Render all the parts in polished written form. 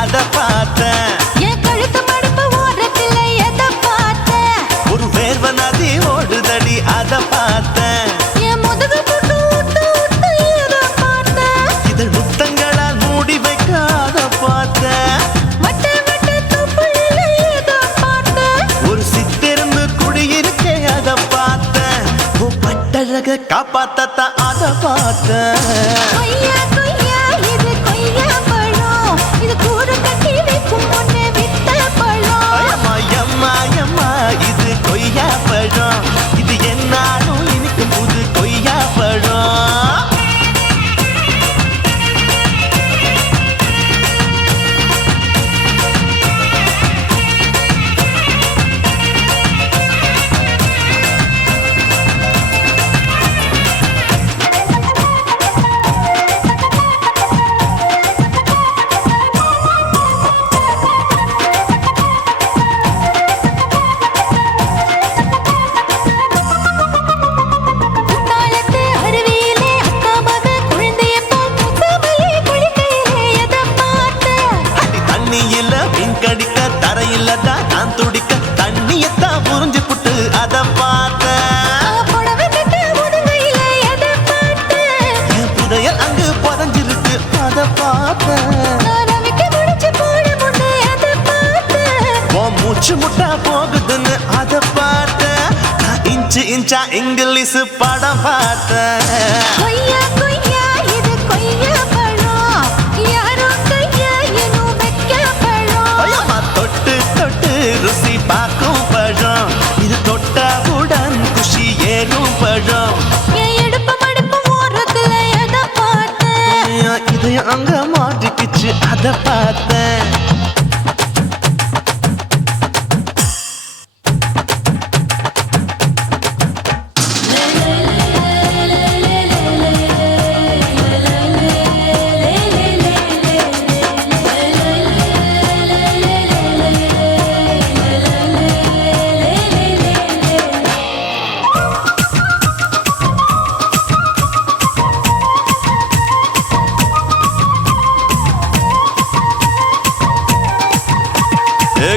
அத பார்த்தேன். என் கழுத்து மடுப்பு ஓடுறதில்ல எதை பார்த்தேன். ஒரு வேர்வ நதி ஓடுதடி அத பார்த்தேன். என் முதுகு போட்டு ஊத்து ஊத்து எதை பார்த்தேன். இதழ் முத்தங்களால் மூடி வைக்க அத பார்த்தேன். வட்ட வட்ட தொப்புளில எதை பார்த்தேன். ஒரு சித்திருந்து குடியிருக்கே அத பார்த்தேன். பட்டழக காப்பாத்தத்தான் அத பார்த்தேன். கொய்யா கொய்யா இது கொய்யா பழம். இது கூடு கட்டி வைக்கும் முன்னே வித்த பழம். அம்மா எம்மா எம்மா இது கொய்யா பழம். இது என்னாலும் எனக்கு புது கொய்யா பழம். குத்தாலத்து அருவியிலே அக்கா மக குழந்தைய போல் முத்தமல்லி குளிக்கையிலே எதை பார்த்தேன். அடி தண்ணியில மீன் கடிக்க தரையில தான் நான் துடிக்க தண்ணியத்தான் புரிஞ்சு புட்டு அத பார்த்தேன். புடவை கட்ட முதுகையிலே எதை பார்த்தேன். என் புதையல் அங்கு புதஞ்சிருக்கு அத பார்த்தேன். நான் ரவிக்கு முடிச்சு போட முன்னே எதை பார்த்தேன். உன் மூச்சு முட்டா போகுதுன்னு அத பார்த்தேன். நான் இன்ச்சு இன்ச்சா இங்கிலீஷ் படம் பார்த்தேன். கொய்யா கொய்யா இது கொய்யா பழம். யாரோ கையா இன்னும் வைக்க பழம். ஐயம்மா தொட்டு தொட்டு ருசி பார்க்கும் பழம். இது தொட்டவுடன் குஷி ஏறும் பழம். என் இடுப்பு மடுப்பு ஓடுறதுல எதை பார்த்தேன். என் இதயம் அங்க மாட்டிக்கிச்சு அத பார்த்தேன்.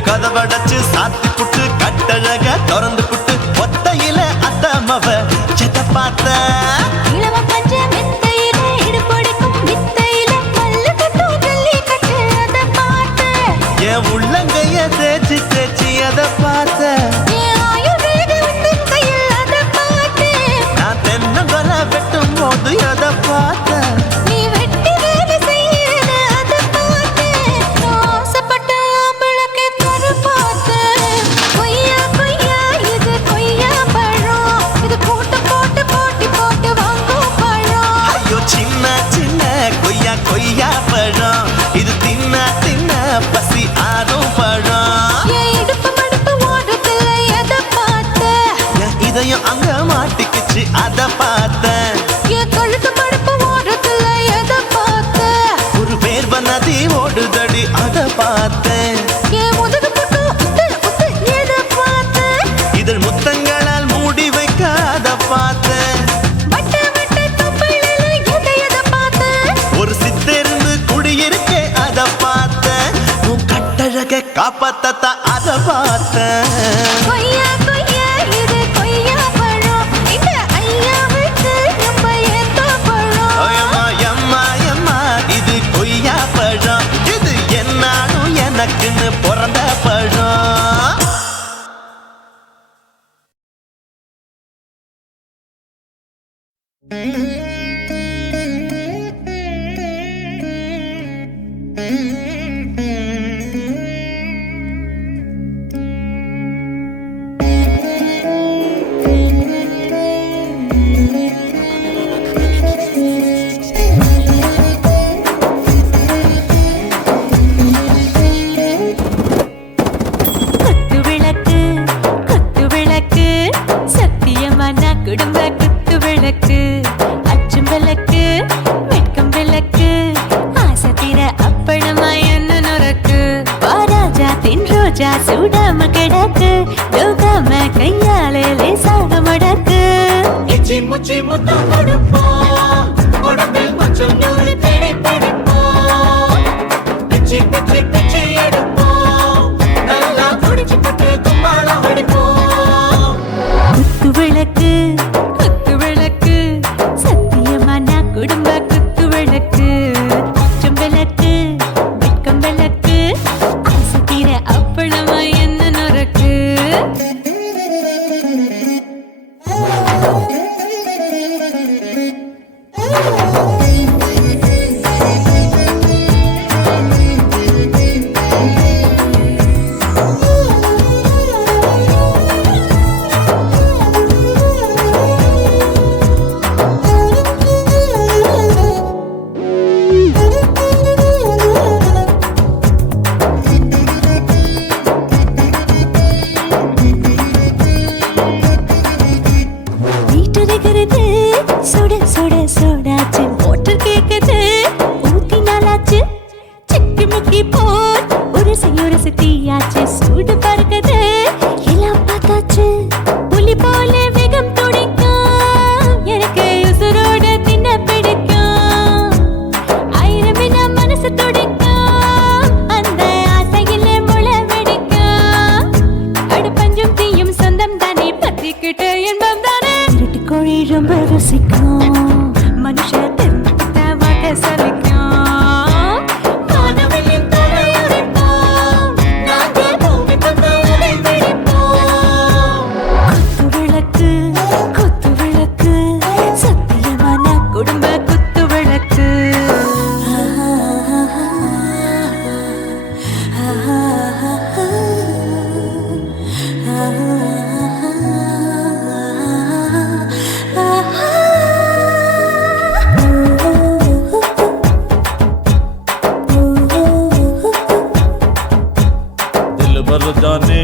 கதவடைச்சு சாத்தி புட்டு கட்டழக திறந்து புட்டு ஒத்தையில அத்தமவ செத்த பார்த்த. இளவ பஞ்ச மெத்தையிலே இடுப்பொடிக்கும் வித்தையில மல்லு கட்டும் ஜல்லி கட்டு அதை பார்த்தேன். என் உள்ளங்கைய தேய்ச்சி தேய்ச்சி அத பார்த்த. என் ஆயுர்வேத உந்தன் கையில் அதை பார்த்தேன். நான் தென்னங்கொலை வெட்டும் போது அத பார்த்த. நீ வெட்டி வேலை செய்யறது அதை பார்த்தேன். நான் ஆசைப்பட்ட ஆம்பளுக்கு தர பார்த்தேன். கொய்யா கொய்யா இது கொய்யா பழம். இது போட்டு போட்டு போட்டி போட்டு வாங்கும் பழம். ஐயோ சின்ன சின்ன கொய்யா கொய்யா பழம். இது தின்ன தின்ன பசி ஆறும் பழம். என் இடுப்பு மடுப்பு ஓடுறதுல எதை பார்த்தேன். என் இதயம் அங்க மாட்டிக்கிச்சு அத பார்த்தேன். என் கழுத்து மடுப்பு ஓடுறதுல எதை பார்த்தேன். ஒரு வேர்வ நதி ஓடுதடி அத பார்த்தேன். என் முதுகு போட்டு உத்து உத்து எதை பார்த்தேன். இதழ் முத்தங்களால் மூடி வைக்க அத பார்த்தேன். வட்ட வட்ட தொப்புளில எதை பார்த்தேன். ஒரு சித்திருந்து குடியிருக்கே அத பார்த்தேன். உன் கட்டழக காப்பாத்தத்தான் அத பார்த்தேன். கொய்யா கொய்யா இது கொய்யா பழம். இந்த ஐயா விட்டு நம்ம எந்த பழம். அம்மா எம்மா எம்மா இது கொய்யா பழம். இது என்னாலும் எனக்குன்னு பிறந்த பழம். குத்து விளக்கு சத்தியமான குடும்ப குத்து விளக்கு. அச்சும் விளக்கு வெட்கம் விளக்கு ஆசை தீர அப்பளமா என்ன நுறக்கு. வாராஜா தின் ரோஜா சூடாம கிடக்கு. யோகாம கையாலே லேசாக மடக்கு. இச்சி முச்சி முத்தம் கொடுப்போம். உடம்பில் மச்சம் நூறு தேடி பிடிப்போம். இச்சி பிச்சி சோடாச்சு மோட்டர் கேக்குது ஊத்தி நாளாச்சு சிக்கி முக்கி போல் உரசி தீயாச்சு சூடு பறக்குது எல்லாம் பார்த்தாச்சு புலி போல வேகம் துடிக்கும் எனக்கு உசுரோட தின்ன பிடிக்கும் ஆயிரம் மனசு துடிக்கும் அந்த ஆசையில முளை வெடிக்கும் அடுப்பஞ்சும் தீயும் சொந்தம் தானே பத்திக்கிட்டு என்பம் தானே இருட்டு கோழி ரொம்ப ருசிக்கும் மனுஷ தெரிஞ்சுக்கிட்ட வாக்க சலிக்கும் வானவெளியின் தலையுரைப்போம் நாங்கள் பூமி பந்து அதை வெடிப்போம் குத்து விளக்கு சத்தியமான குடும்ப குத்து விளக்கு दिल भर जाने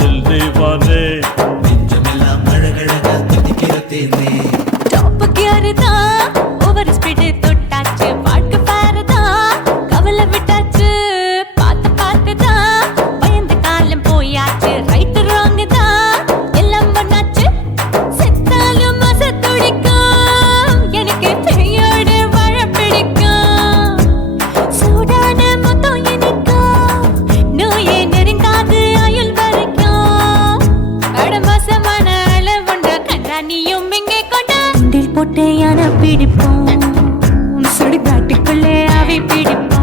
दिल दीवाने நெஞ்சமெல்லாம் அழகழகா துடிக்கிறதேனே டாப் கியர் தான் ஓவர் ஸ்பீடு தொட்டாச்சு வாழ்க்கை பாரு தான் கவலை விட்டாச்சு பார்த்து தான் பயந்து காலம் போயாச்சு ரைட் ராங் தான் எல்லாம் பண்ணாச்சு செத்தாலும் மச துடிக்கும் எனக்கு பெரியோடு வாழ பிடிக்கும் சூடான மொத்தம் எனக்கும் நோயே நெருங்காது ஆயுள் வரைக்கும் கடமசமான அளவுண்ட கண்டானியும் இங்கே கொண்டா உண்டில் போட்டு யானை பிடிப்போம் சுடுகாட்டுக்குள்ளே அவை பிடிப்போம்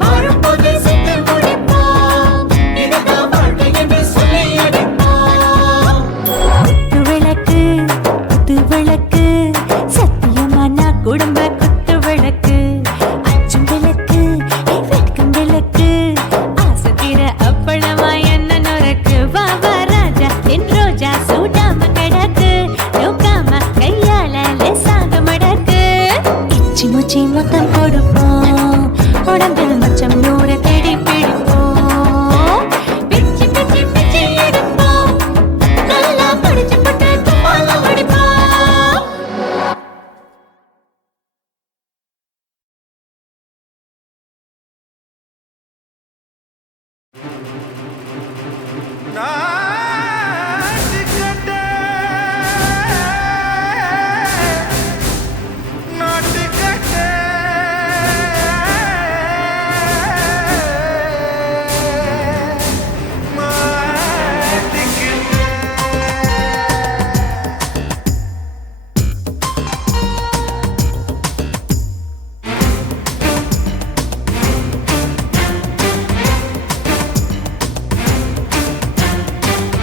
வாழும்போது செத்து முடிப்போம் இதுதான் வாழ்க்கை என்று சொல்லி அடிப்போம் குத்து விளக்கு சத்தியமான குடும்ப குத்து விளக்கு அச்சும் விளக்கு வெட்கம் விளக்கு ஆசை தீர அப்பளமா என்ன நுறக்கு வா வா ராஜா என் ரோஜா சூடாம கிடக்கு நோக்காம கையால லேசாக மடக்கு இச்சி முச்சி மொத்தம் கொடுப்போம் உடம்பில் மச்சம் நூறு தேடி பிடிப்போம் பிச்சி பிச்சி பிச்சி எடுப்போம் நல்லா படிச்சு போட்டு தும்பால ஓடிப்போம் நாட்டுக்கட்டை நாட்டுக்கட்டை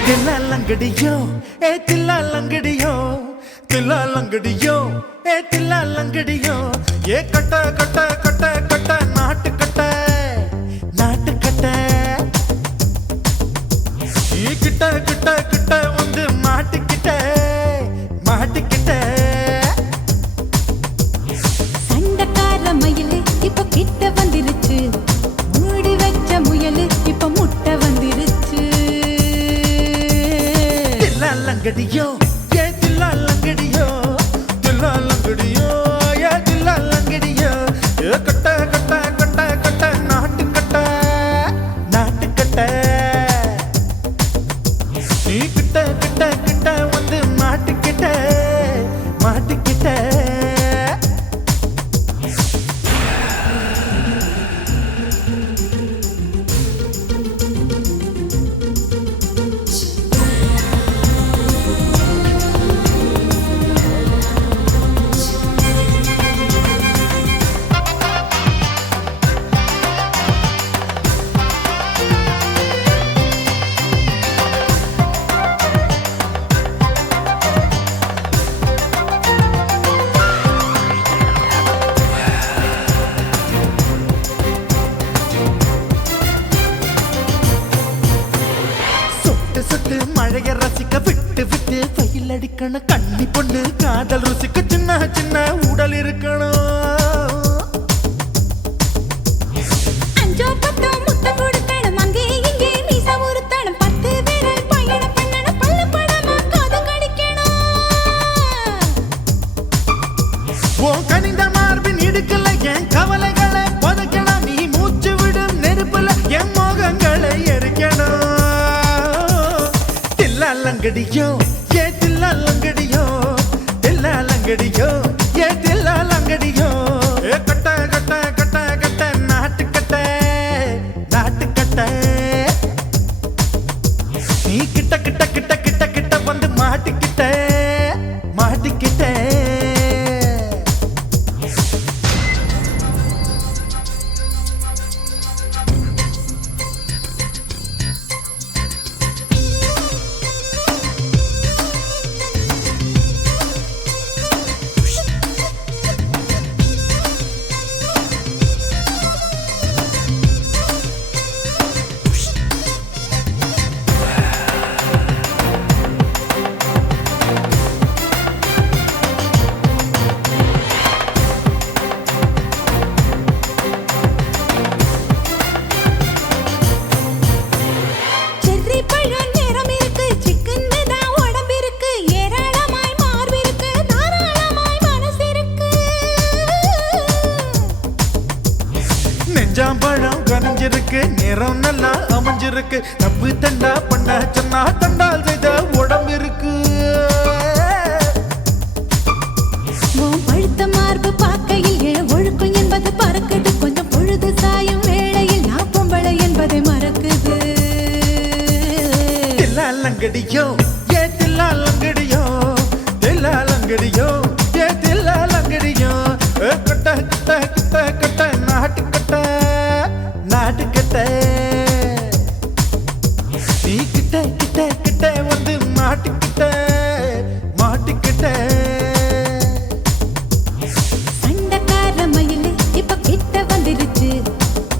தில்லாலங்கடியோ தில்லாலங்கடியோ தில்லாலங்கடியோ தில்லாலங்கடியோ கட்ட கட்ட கட்ட கட்ட நாட்டுக்கட்ட நாட்டுக்கட்ட கிட்ட கிட்ட கிட்ட வந்து மாட்டிக்கிட்ட மாட்டிக்கிட்ட சண்டக்கார மயிலு இப்ப கிட்ட வந்துருச்சு மூடி வச்ச முயலு இப்ப முட்டை வந்துருச்சு தில்லாலங்கடியோ தில்லாலங்கடியோ தில்லாலங்கடியோ தில்லாலங்கடியோ கட்ட கட்ட கட்ட கட்ட நாட்டுக்கட்ட நாட்டுக்கட்ட நீ கிட்ட கிட்ட கிட்ட வந்து மாட்டிக்கிட்ட மாட்டிக்கிட்ட சொட்டு மழைய ரசிக்க விட்டு விட்டு பயில் அடிக்கணும் கண்ணி பொண்ணு காதல் ருசிக்க சின்ன சின்ன உடல் இருக்கணும் அஞ்சோ பத்தோ முத்தம் கொடுக்கணும் அங்கே இங்கே மீசா உருத்தணும் 10 பேரல் பயணம் பண்ணணும் பல்ல படமா காது கடிக்கணும் உன் கனிந்த மார்பின் இடுக்கல என் கவலைகளை புதைக்கணும். நீ மூச்சு விடும் நெருப்புல என் மோகங்களை எரிக்கணும். தில்லாலங்கடியோ ஏ தில்லாலங்கடியோ, தில்லாலங்கடியோ ஏ தில்லாலங்கடியோ. ஏ கட்ட கட்ட கட்ட கட்ட நாட்டுக்கட்ட நாட்டுக்கட்ட. நீ கிட்ட கிட்ட கிட்ட கிட்ட கிட்ட வந்து மாட்டிக்கிட்ட மாட்டிக்கிட்ட. செர்ரி பழம் நிறம் இருக்கு, சிக்கன்னு தான் உடம்பிருக்கு, ஏராளமாய் மார்பிருக்கு, தாராளமாய் மனசிருக்கு. நெஞ்சாம்பழம் கனிஞ்சிருக்கு, நிறம் நல்லா அமைஞ்சிருக்கு. தப்பு தண்டா பண்ண சொன்னா தண்டால் செய்த உடம்பு இருக்கு. உன் பழுத்த மார்பு பார்க்கையில் என் ஒழுக்கம் என்பது பறக்குது. கொஞ்சம் பொழுது சாயும் வேளையில் நான் பொம்பளை என்பதை மறக்குது. தில்லாலங்கடியோ ஏ தில்லாலங்கடியோ, தில்லாலங்கடியோ ஏ தில்லாலங்கடியோ. கட்ட கட்ட கட்ட கட்ட நாட்டுக்கட்ட நாட்டுக்கட்ட. நீ கிட்ட கிட்ட கிட்ட வந்து மாட்டிக்கிட்ட மாட்டிக்கிட்ட. சண்டைக்கார மயிலு இப்ப கிட்ட வந்துருச்சு,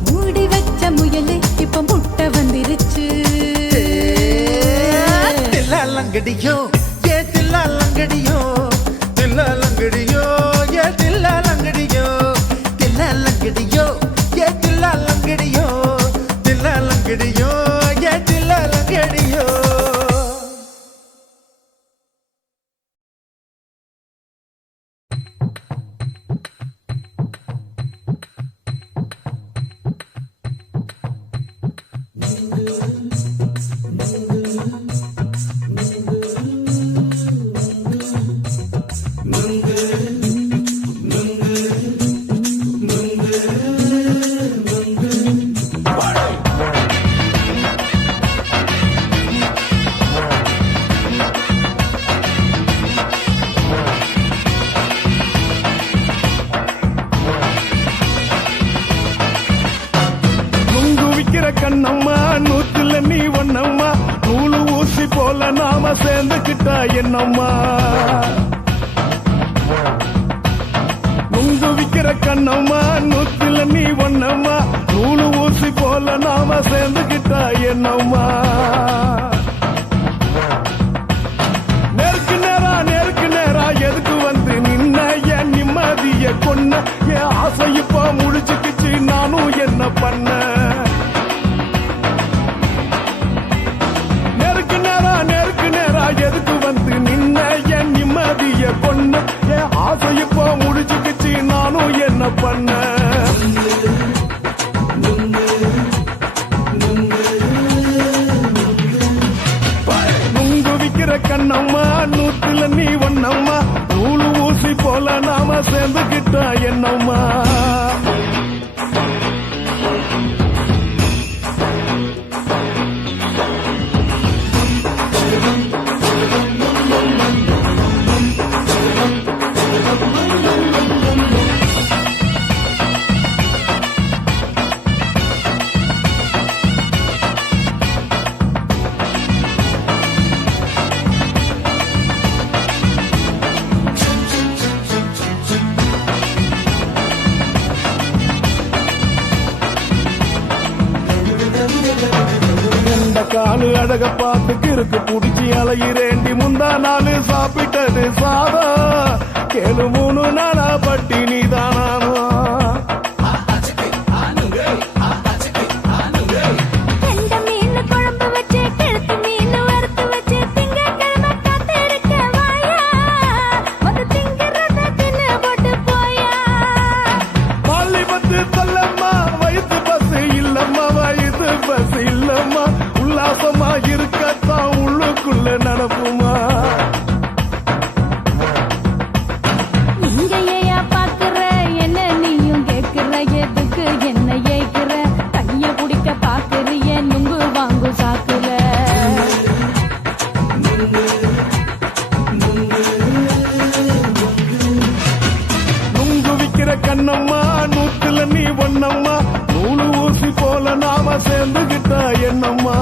மூடி வச்ச முயலு இப்ப முட்டை வந்துருச்சு. தில்லாலங்கடியோ ஏ தில்லாலங்கடியோ, தில்லாலங்கடியோ ஏ தில்லாலங்கடியோ. தில்லாலங்கடியோ ஏ தில்லாலங்கடியோ, தில்லாலங்கடியோ ஏ தில்லாலங்கடியோ. நுங்கு விக்கிற கண்ணம்மா, நூத்துல நீ ஒன்னம்மா, நூலு ஊசி போல நாம சேர்ந்துக்கிட்டா என்னம்மா. நுங்கு விக்கிற கண்ணம்மா, நூத்துல நீ ஒன்னம்மா, நூலு ஊசி போல நாம சேர்ந்துக்கிட்டா என்னம்மா. நேருக்கு நேரா எதுக்கு வந்து நின்ன என் நிம்மதிய கொன்ன. என் ஆசை இப்ப முடிச்சுக்கிச்சு, நானும் என்ன பண்ண. நேருக்கு நேரா எதுக்கு வந்து நின்ன என் நிம்மதிய கொன்ன. என் ஆசை இப்ப முடிச்சுக்கிச்சு, நானும் என்ன பண்ண. நுங்கு விக்கிற கண்ணம்மா, நூத்துல நீ ஒன்னம்மா, நூலு ஊசி போல நாம சேர்ந்துக்கிட்டா என்னம்மா. காலு அழக பார்த்து கிறுக்கு புடிச்சு அலையிறேண்டி. முந்தா நாலு சாப்பிட்டது சாதம், கேளு 3 நாளா பட்டினி தானானோ. கெண்ட மீன் குழம்பு வச்சு, கெளுத்தி மீன் வறுத்து வச்சு, திங்கட்கிழமை காத்திருக்க வாயா. வந்து திங்கிறத தின்னு போட்டு கண்ணம்மா நூத்துல நீ ஒண்ணம்மா நூலு ஊசி போல நாம சேர்ந்துகிட்டா என்னம்மா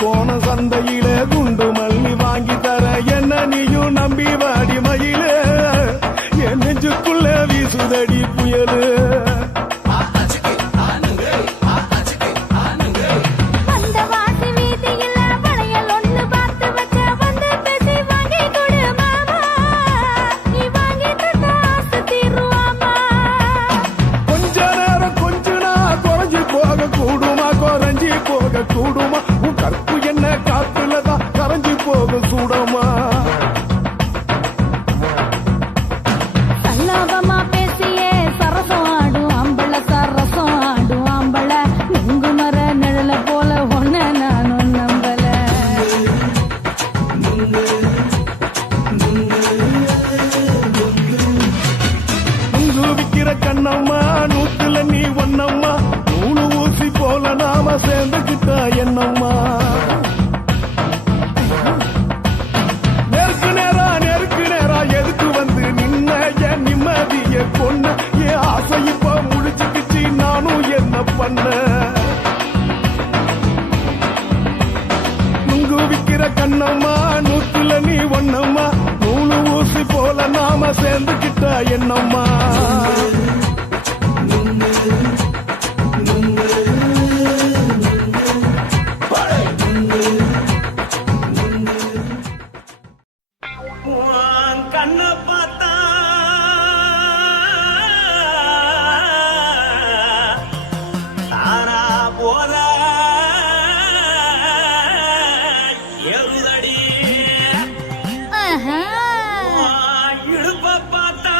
கோண சந்தையில குண்டு மல்லி வாங்கி தர என்ன நீயும் நம்பி வாடி மயில என் நெஞ்சுக்குள்ள வீசுதடி புயலு அந்த வாசி வீதியில வளையல் ஒண்ணு பார்த்து வச்ச வந்து பேசி வாங்கி கொடு மாமா நீ வாங்கி தந்த ஆசை தீருவாமா கொஞ்ச நேரம் கொஞ்ச நான் குறைஞ்சி போக கூடுமா குறைஞ்சி போக கூடுமா உன் கற்பு என்ன காத்துலதான் கரைஞ்சி போக சூடமா சல்லாபமா பேசியே சரசம் ஆடும் ஆம்பள சரசம் ஆடும் ஆம்பள நுங்கு மர நிழல போல ஒன்ன நானும் நம்பல உங்கு விக்கிற கண்ணம்மா நூத்துல நீ ஒண்ணம்மா நூலு ஊசி போல நாம சேர்ந்துகிட்டா என்னம்மா நெருக்கு நேரா எதுக்கு வந்து நின்ன என் நிம்மதிய கொன்ன என் ஆசை இப்ப முடிச்சுக்கிச்சு நானும் என்ன பண்ண நுங்கு விக்கிற கண்ணம்மா நூத்துல நீ ஒண்ணம்மா நூலு ஊசி போல நாம சேர்ந்துகிட்டா என்னம்மா கண்ண பார்த்தா தானா போத எருதடி இடுப்ப பார்த்தா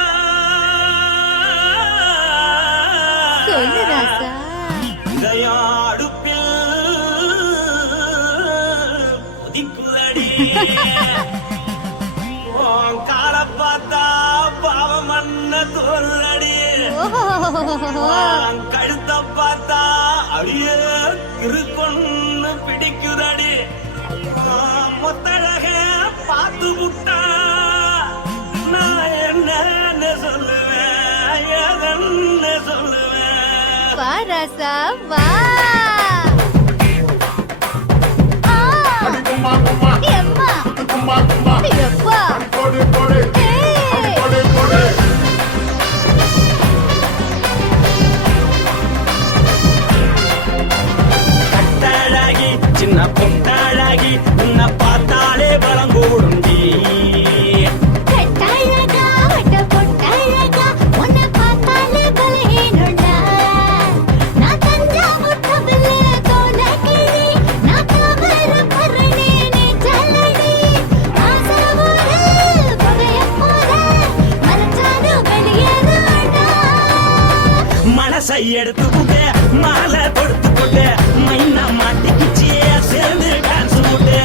சொல்லு ராசா இதயம் அடுப்பில் கொதிக்குதடி கால பார்த்தா பாவம் மண்ண தோறுதடி கழுத்த பார்த்தா அடிய இருக்கொன்னு பிடிக்குதடி மொத்தழக பார்த்து விட்டா நான் என்ன சொல்லுவேன் எதன்னு சொல்லுவேன் வா ராசா வா எம்மா எப்பா கட்டழகி சின்ன பொட்டழகி உன்னை பார்த்தாலே பலம் கூடுண்டி கட்டழகா வட்ட பொட்டழகா உன்னை பார்த்தாலே பலஹீனண்டா நான் தஞ்சாவூர் கபிலே தோலகிரி நான் கவர பரணி நீ ஜல்லடி ஆசைவோடு பகைய போல மறைச்சாலும் வெளியேறாண்டா மனசை எடுத்து போட்டு மாலை கொடுத்து போட்டு மைனா மாட்டிக்கிச்சு சேர்ந்து டான்ஸ் போட்டு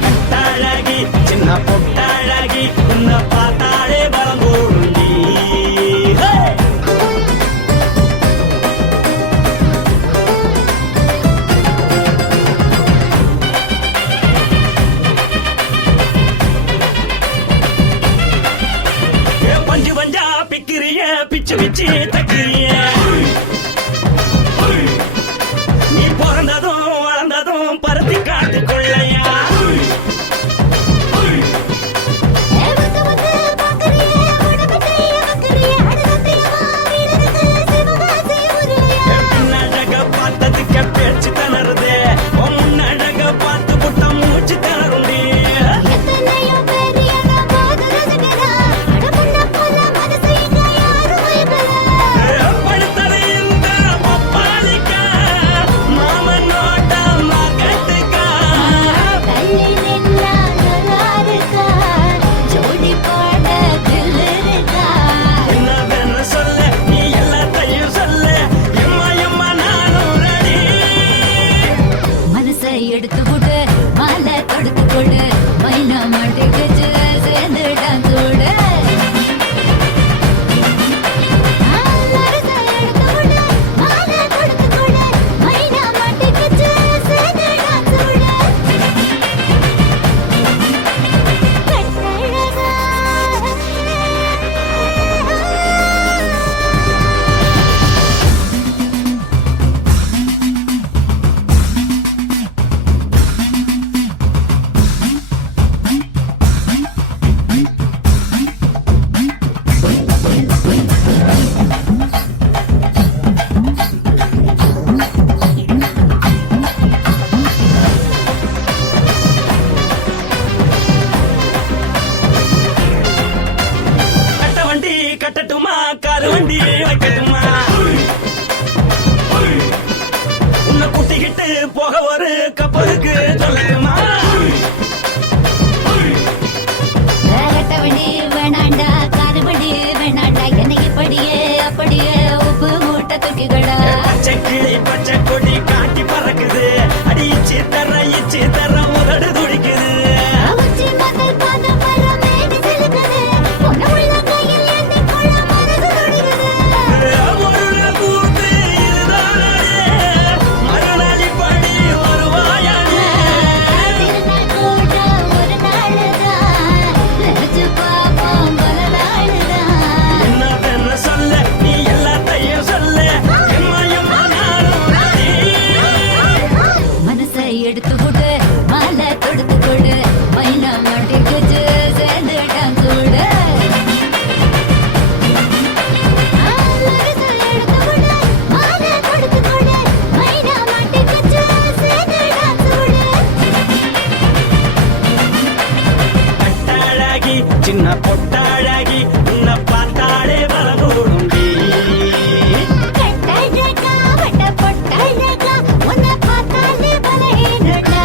கட்டழகி சின்ன பொட்டழகி உன்னை பார்த்தாலே பலம் கூடுண்டி பஞ்சு பஞ்சா பிக்கிறிய பிச்சு பிச்சு தக்கிறிய நீ பிறந்ததும் வளர்ந்ததும் பருத்தி காட்டு கொள்ளையா வந்து வந்து பாக்கறியே உடம்பையே வக்கறியே அடுத்ததையவா வீரருக்கு சிவகாசி உருளையா பின்னழக பார்த்ததுக்கு பேச்சு தளருது முன்னழக பார்த்து புட்டம் மூச்சு தளருண்டி எத்தனையோ பேர் என்ன போது ரசிக்கிறா அட முன்ன போல மனசை இங்க யாரும் வைக்கல படுத்த சின்ன பொட்டாழகி உன்னை பார்த்தாலே பலகூடுண்டி கட்டழகா வட்ட பொட்டழகா உன்னை பார்த்தாலே பலஹீனடா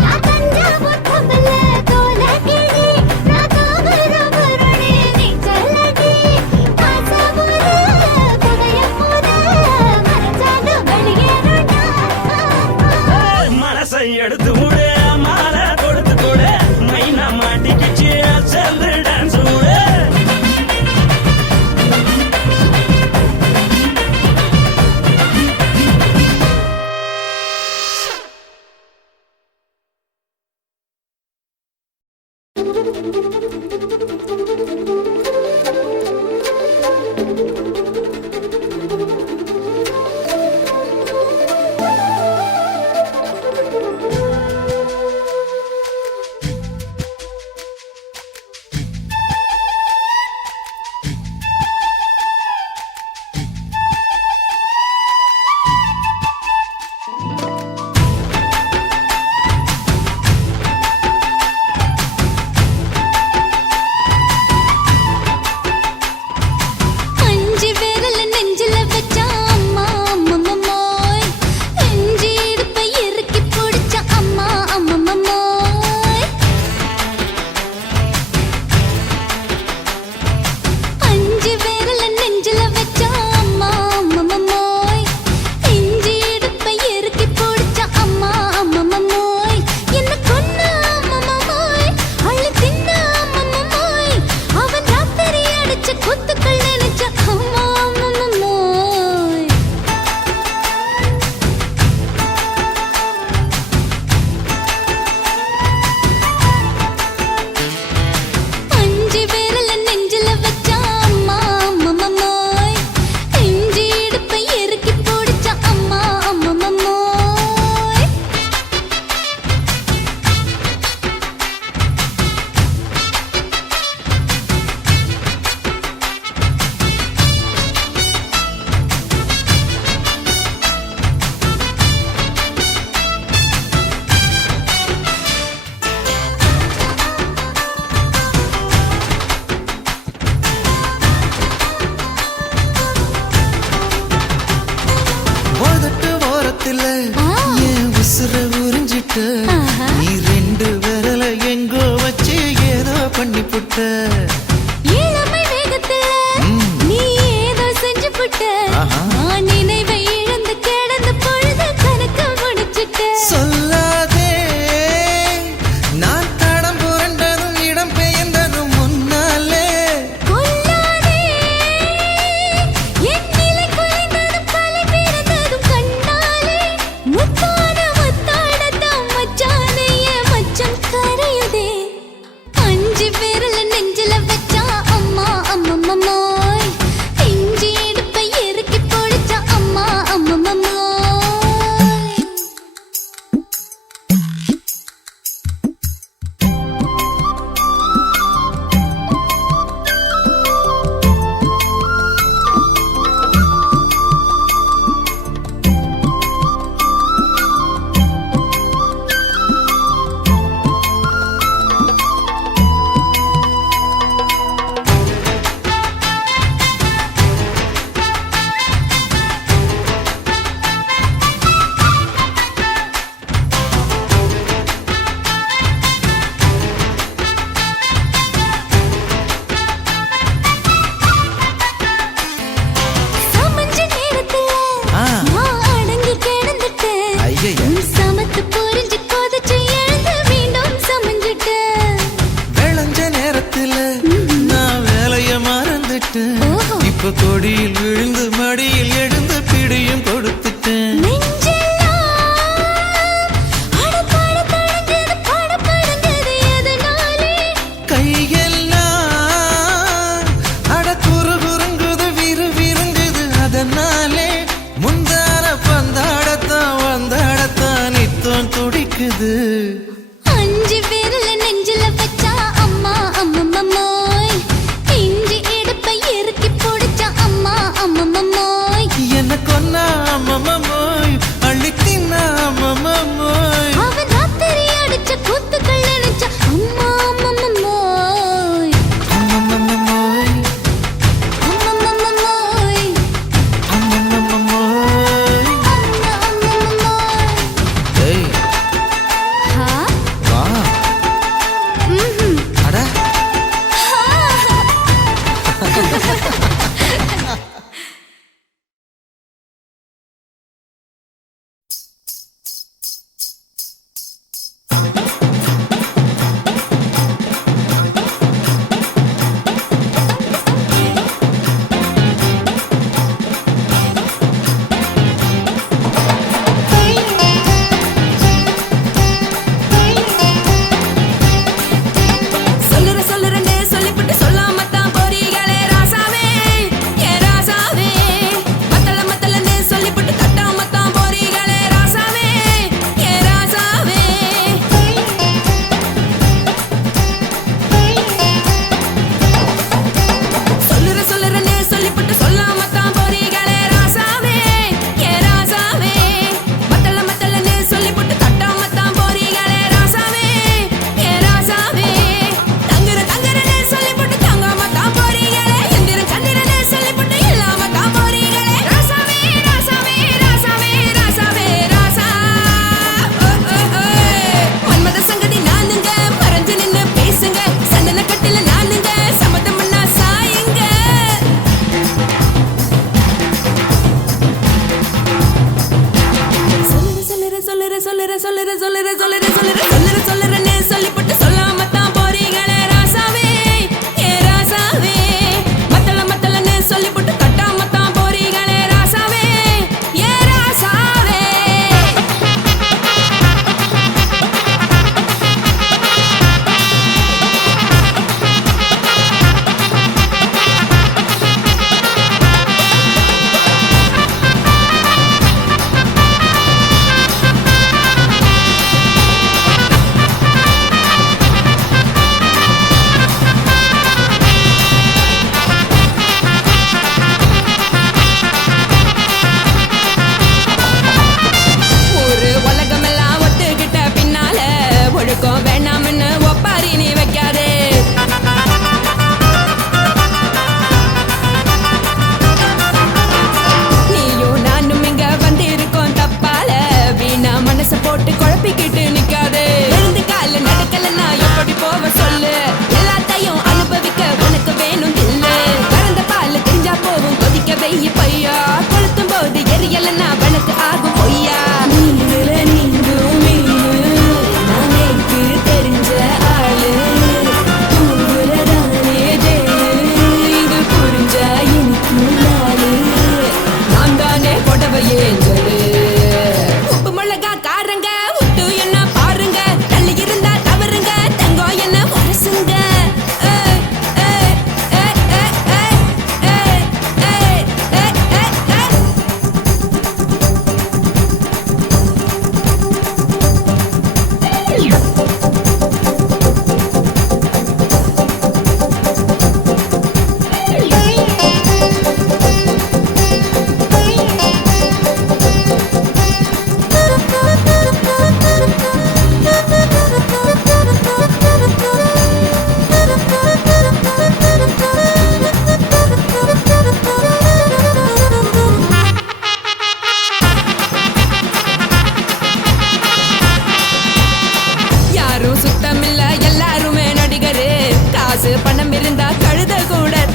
நான் தஞ்சாவூர் கம்பல தோலகிரி நான் தாமிரபரணி நீச்சலடி காசாவூர் புகையப்பூர மறைச்சாலும் வெளியேறடா மனசை எடுத்து விடு மாலை கொடுத்து கொடு மைனா மாட்டிக்கிச்சு சேர்ந்து டான்ஸ் விடு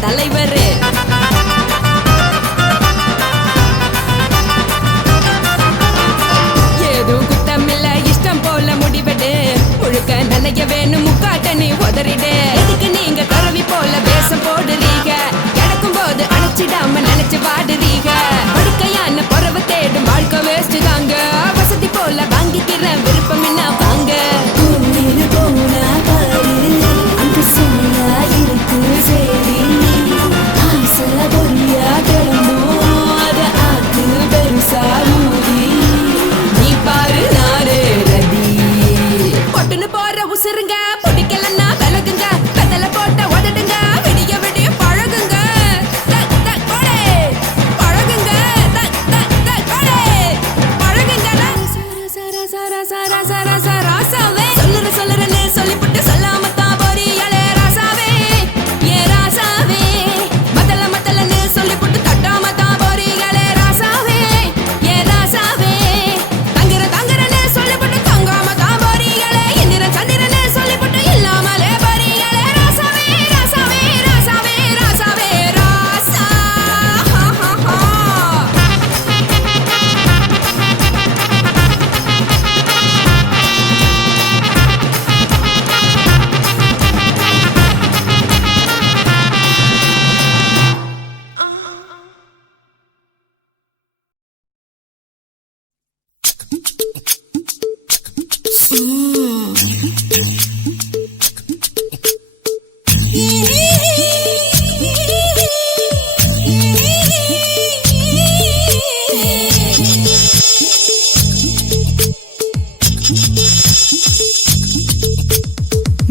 தலைவர். ஏதும் குத்தமில்ல இஷ்டம் போல முடிவெடு. முழுக்க நனைய வேணும் முக்காட்ட நீ உதறிடு. எதுக்கு நீங்க கருவி போல வேஷம் போடுறீங்க? கிடக்கும் போது அணைச்சிடாம நினைச்சு வாடுறீங்க. படுக்கையான பொறவை தேடும் வாழ்க்கை வேஸ்ட் தாங்க. வசதி போல வாங்கிக்கிற விருப்பம் என்ன வாங்க. போனா பாரு அங்கு சுமையா இருக்கு சரி. ஆசை பொரியா கிளம்பும் அத ஆக்கு பெருசா ஊதி. நீ பாரு நாரு ரதி பொட்டுன்னு போற உசுருங்க. பிடிக்கலன்னா விலகுங்க. கதல போட்ட உதடுங்க. விடிய விடிய பழகுங்க. தக் தக் போடே பழகுங்க. தக் தக் தக் போடே பழகுங்க. சர சர சர சர சர ராசாவே சொல்லுறேன்னு சொல்லிப்புட்டு சொல்லாம தான் போறியாளே ராசாவே. ஏ ராசாவே மத்தலன்னு சொல்லிப்புட்டு தட்டாம தான் போறியாளே ராசாவே. ஏ ராசாவே தங்குறேன்னு சொல்லிப்புட்டு தங்காம தான் போறியாளே. இந்திரன் சந்திரன்னு சொல்லிப்புட்டு இல்லாமலே போறியாளே ராசாவே ராசாவே ராசாவே ராசாவே ராசா.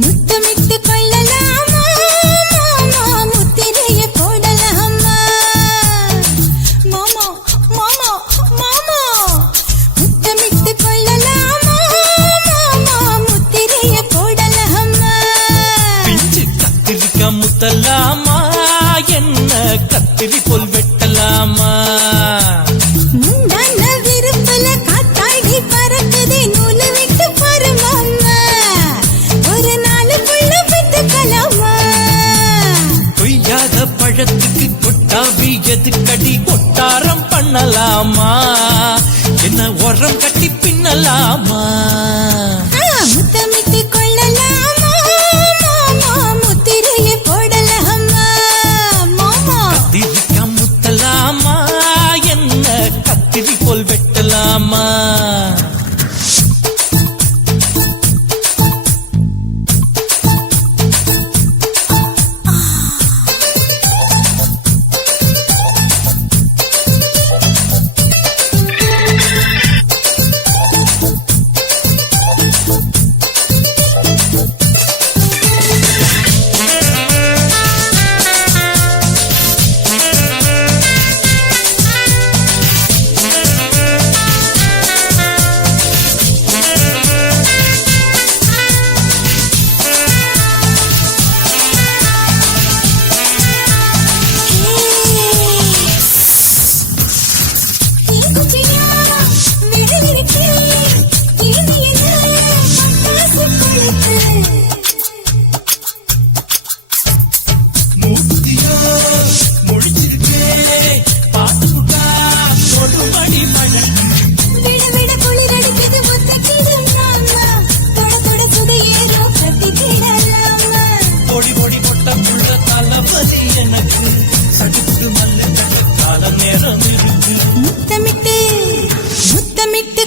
முத்தமிட்டு கொள்ளலாமா மாமா முத்திரைய போடலாமா மாமா மாமா மாமா முத்தமிட்டு கொள்ளலாமா மாமா முத்திரைய போடலாமா. பிஞ்சு கத்திரிக்கா முத்தலாமா என்ன கத்திரி போல் வெட்டலாமா. முந்தான விருப்பல காத்தாடி பறக்குதே நூலு விட்டு பாரு மாமா. ஒரு நாளுக்குள்ள விட்டுக்கலாமா. கொய்யாத பழத்துக்கு கொட்டாவி எதுக்கடி கொட்டாரம் பண்ணலாமா. என்ன உரம் கட்டி பின்னலாமா. முத்தமிட்டு கொள்ளலாமா மாமா முத்திரைய போடலாமா மாமா. கத்திரிக்கா முத்தலாமா என்ன கத்திரி போல் வெட்டலாமா.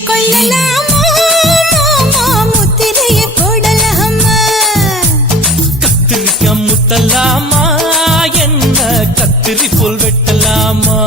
கொள்ளலாமா மாமா முத்திரைய போடலாமா. கத்திரிக்காய் முத்தலாமா என்ன கத்திரி போல் வெட்டலாமா.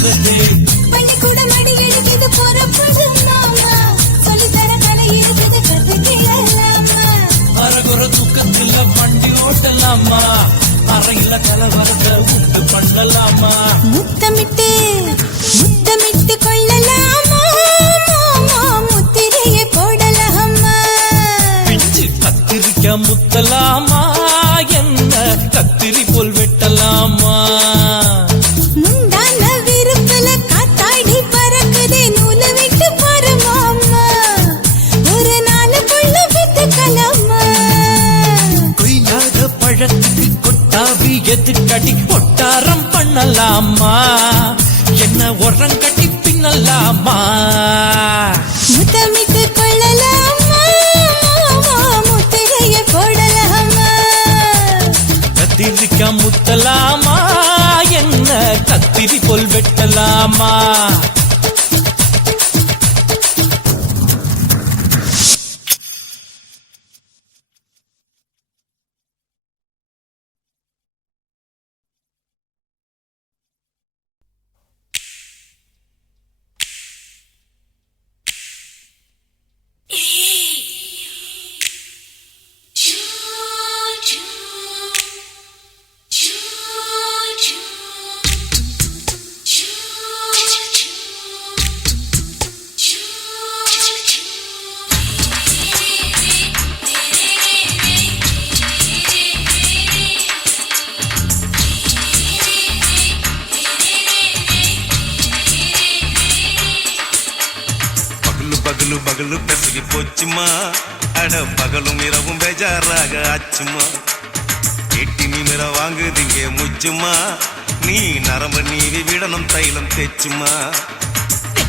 சொல்லுது பள்ளிக்கூட மடி எடுக்குது புறப்படு மாமா சொல்லித்தர கலை இருக்குது கத்துக்கலாமா அரகுற தூக்கத்துல வண்டி ஓட்டலாமா அறையில கலவரத்தை உண்டு பண்ணலாமா முத்தமிட்டு முத்தமிட்டு கொள்ளலாமா மாமா முத்திரையை போடலாமா பிஞ்சு கத்திரிக்க முத்தலாமா என்ன கத்திரி போல் வெட்டலாமா முந்தான விருப்பல காத்தாடி பறக்குதே நூல விட்டு பாரு மாமா ஒரு நாளுக்குள்ள வித்துக்கலாமா கொய்யாத பழத்துக்கு கொட்டாவி எதுக்கடி ஒட்டாரம் பண்ணலாமா என்ன உரம் கட்டி பின்னலாமா முத்தமிட்டு கொள்ளலாமா மாமா முத்திரையை போடலாமா கத்திரிக்க முத்தலாமா என்ன கத்திரி போல் வெட்டலாமா பகலு பகலு பெசகி போச்சுமா அட பகலும் இரவும் பேஜாராக ஆச்சுமா எட்டி நிமிர வாங்குதிங்க முச்சுமா நீ நரம்பு நீவி விடணும் தைலம் தேச்சுமா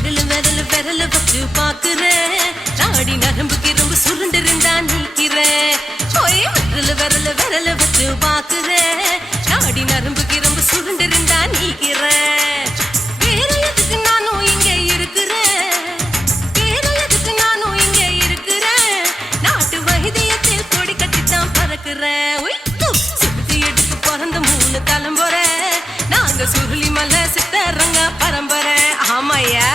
விரல் விரல் வச்சு பாக்குறேன் நாடி நரம்பு கிரம்பு சுருண்டிருந்தா நீக்கிறேன் ஓய் விரல் விரல் வச்சு பாக்குறேன் நாடி நரம்பு கிரம்பு சுருண்டிருந்தா நீக்கிறேன் வேற எதுக்கு நானும் இங்க இருக்கிறேன் வேற எதுக்கு நானும் இங்க இருக்கிறேன் நாட்டு வைத்தியத்தில் கொடி கட்டித்தான் பறக்கிறேன் சுத்தி எடுத்து பிறந்த 3 தலைமுறை நாங்க சுருளி மலை சித்தரங்க பரம்பரை ஆமாயா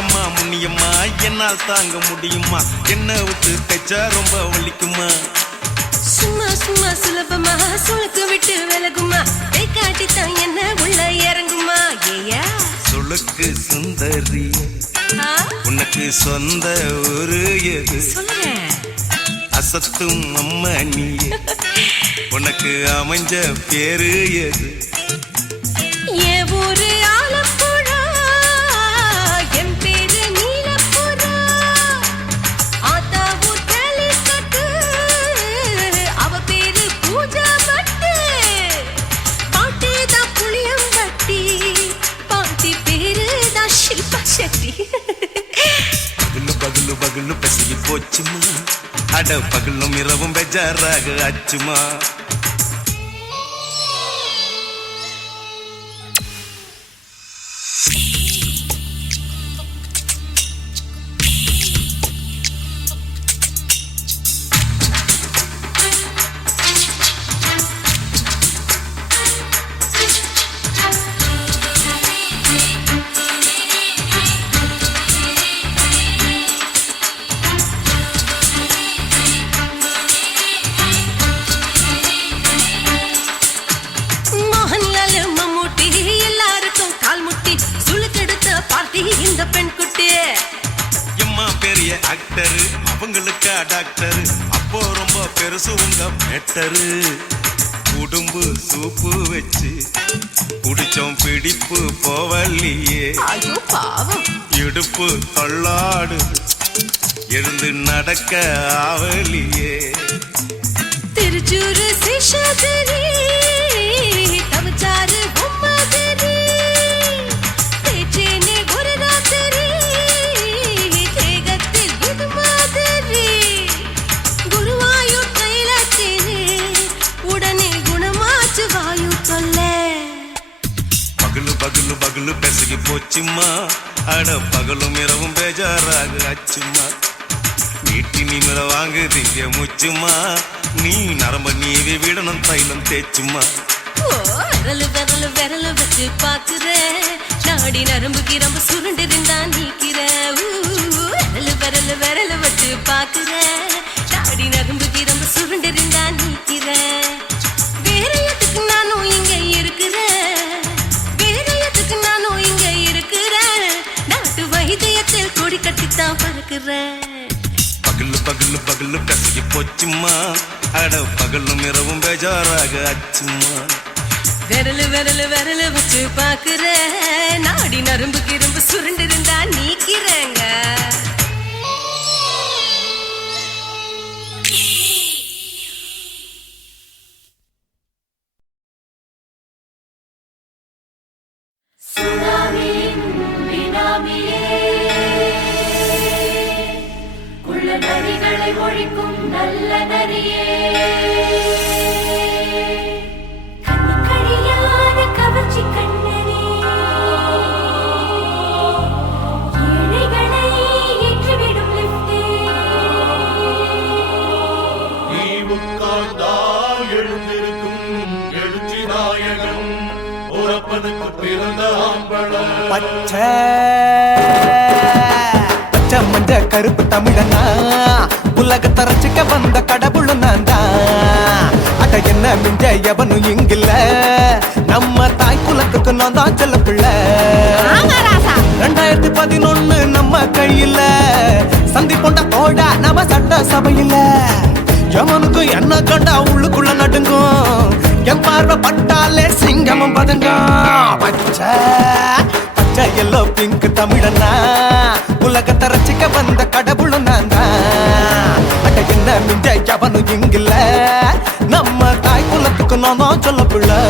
எம்மா முன்னியம்மா என்னால் தாங்க முடியுமா என்ன விட்டு தைச்சா ரொம்ப வலிக்குமா சும்மா சும்மா சுலபமா சுளுக்கு விட்டு விலகுமா கை காட்டித்தான் என்ன உள்ள இறங்குமா ஏயா சுளுக்கு சுந்தரி உனக்கு சொந்த ஒரு எது சொல்றேன் அசத்தும் அம்மா நீ உனக்கு அமைஞ்ச பேரு எது என் ஊரு ஆலப்புழா என் பேரு நீலப்புறா ஆத்தா ஊர் கேலிக்கட்டு அவ பேரு பூஜா பட்டு பாட்டி தான் புளியம்பட்டி பாட்டி பேரு தான் ஷில்பா செட்டி பகலு பகலு பகலு பசிக்கு போச்சுமா அட பகலும் இரவும் பெஜாராக ஆச்சுமா இந்த பெண் குட்டி எம்மா பெரிய ஆக்டரு அவங்களுக்கா டாக்டரு அப்போ ரொம்ப பெருசு உங்க மேட்டரு உடும்பு சூப்பு வச்சு குடிச்சோம் பிடிப்பு போவல்லையே ஐயோ பாவம் இடுப்பு தள்ளாடு எழுந்து நடக்க ஆவலியே திருச்சூரு சேஷாதிரி தவச்சாரு பொம்மதிரி தேச்சேனே ஒரு ராத்திரி போச்சுமா அட பகலும் இரவும் பேஜாராக அச்சுமா நீட்டி நிமிர வாங்குதிங்க முச்சுமா நீ நரம்ப நீவி விடணும் தைலம் தேச்சுமா விரலு விரலு விரலு வச்சு பாக்குற நாடி நரம்பு கிரம்பு சுருண்டிருந்தா நீக்கிற விரலு விரலு விரலு வச்சு பாக்குற நாடி நரம்பு கிரம்பு சுருண்டிருந்தா நீக்கிற வேற எதுக்கு நானும் இங்க இருக்கிறேன் வேற எதுக்கு நானும் இங்க இருக்கிறேன் நாட்டு வைத்தியத்தில் கொடி கட்டித்தான் பறக்கிறேன் பகலு பகலு பகலு கசகி போச்சுமா அட பகலும் இரவும் பேஜாராக அச்சுமா விரலு விரலு விரலு வச்சு பாக்குற நாடி நரம்பு கிரும்பு சுருண்டிருந்தா நீக்கிறேங்க நரிகளை ஒழிக்கும் நல்ல நரியே கண்ணுக்கழியாத கவர்ச்சி கண்ணனே ஏழைகளை ஏற்றிவிடும் லிப்டே நீ உட்கார்ந்தால் எழுந்திருக்கும் எழுச்சி நாயகன் உறப்பனுக்கு பிறந்த ஆம்பளம் பச்சை மஞ்ச கருப்பு தமிழனா உலகத்தை ரசிக்க வந்த கடவுள் நான் தான் அட என்ன மிஞ்ச எவனும் இங்கில்ல நம்ம தாய் குலத்துக்கு நான் தான் செல்ல பிள்ளை 2011 நம்ம கையில சந்தி பொண்ட தோடா நம்ம சட்ட சபையில எவனுக்கு என்ன கண்டா உள்ளுக்குள்ள நடுங்கும் என் பார்வை பட்டாலே சிங்கமும் பதுங்கும் பச்சை எல்லோ பிங்க் தமிழனா உலகத்தை ரசிக்க வந்த கடவுள் நான் தான் அட என்ன மிஞ்ச எவனும் இங்கில்ல நம்ம தாய் குலத்துக்கு நான் சொல்ல பிள்ளை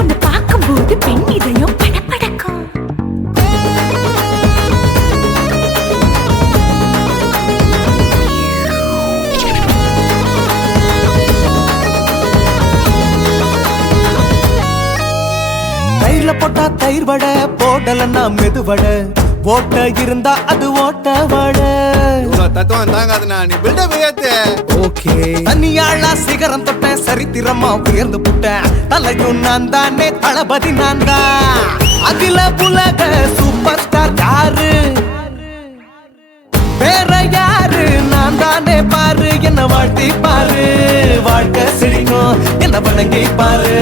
உன்னை பார்க்கும்போது பெண் இதயம் படபடக்கும் தயிர்ல போட்டா தயிர் வடை போடலன்னா மெதுவடை ஓட்ட இருந்தா அது ஓட்ட வடை தத்துவம் தாங்காதுண்ணா நீ பில்டப் ஏத்து ஓகே தனியாளா சிகரம் தொட்டேன் சரித்திரமா உயர்ந்து புட்டேன் தலையும் நான் தானே தளபதி நான் தான் அகில உலக சூப்பர் ஸ்டார் யாரு வேற யாரு நான் தானே பாரு என்ன வாழ்த்தி பாரு வாழ்க்கை சிரிக்கும் என்ன வணங்கி பாரு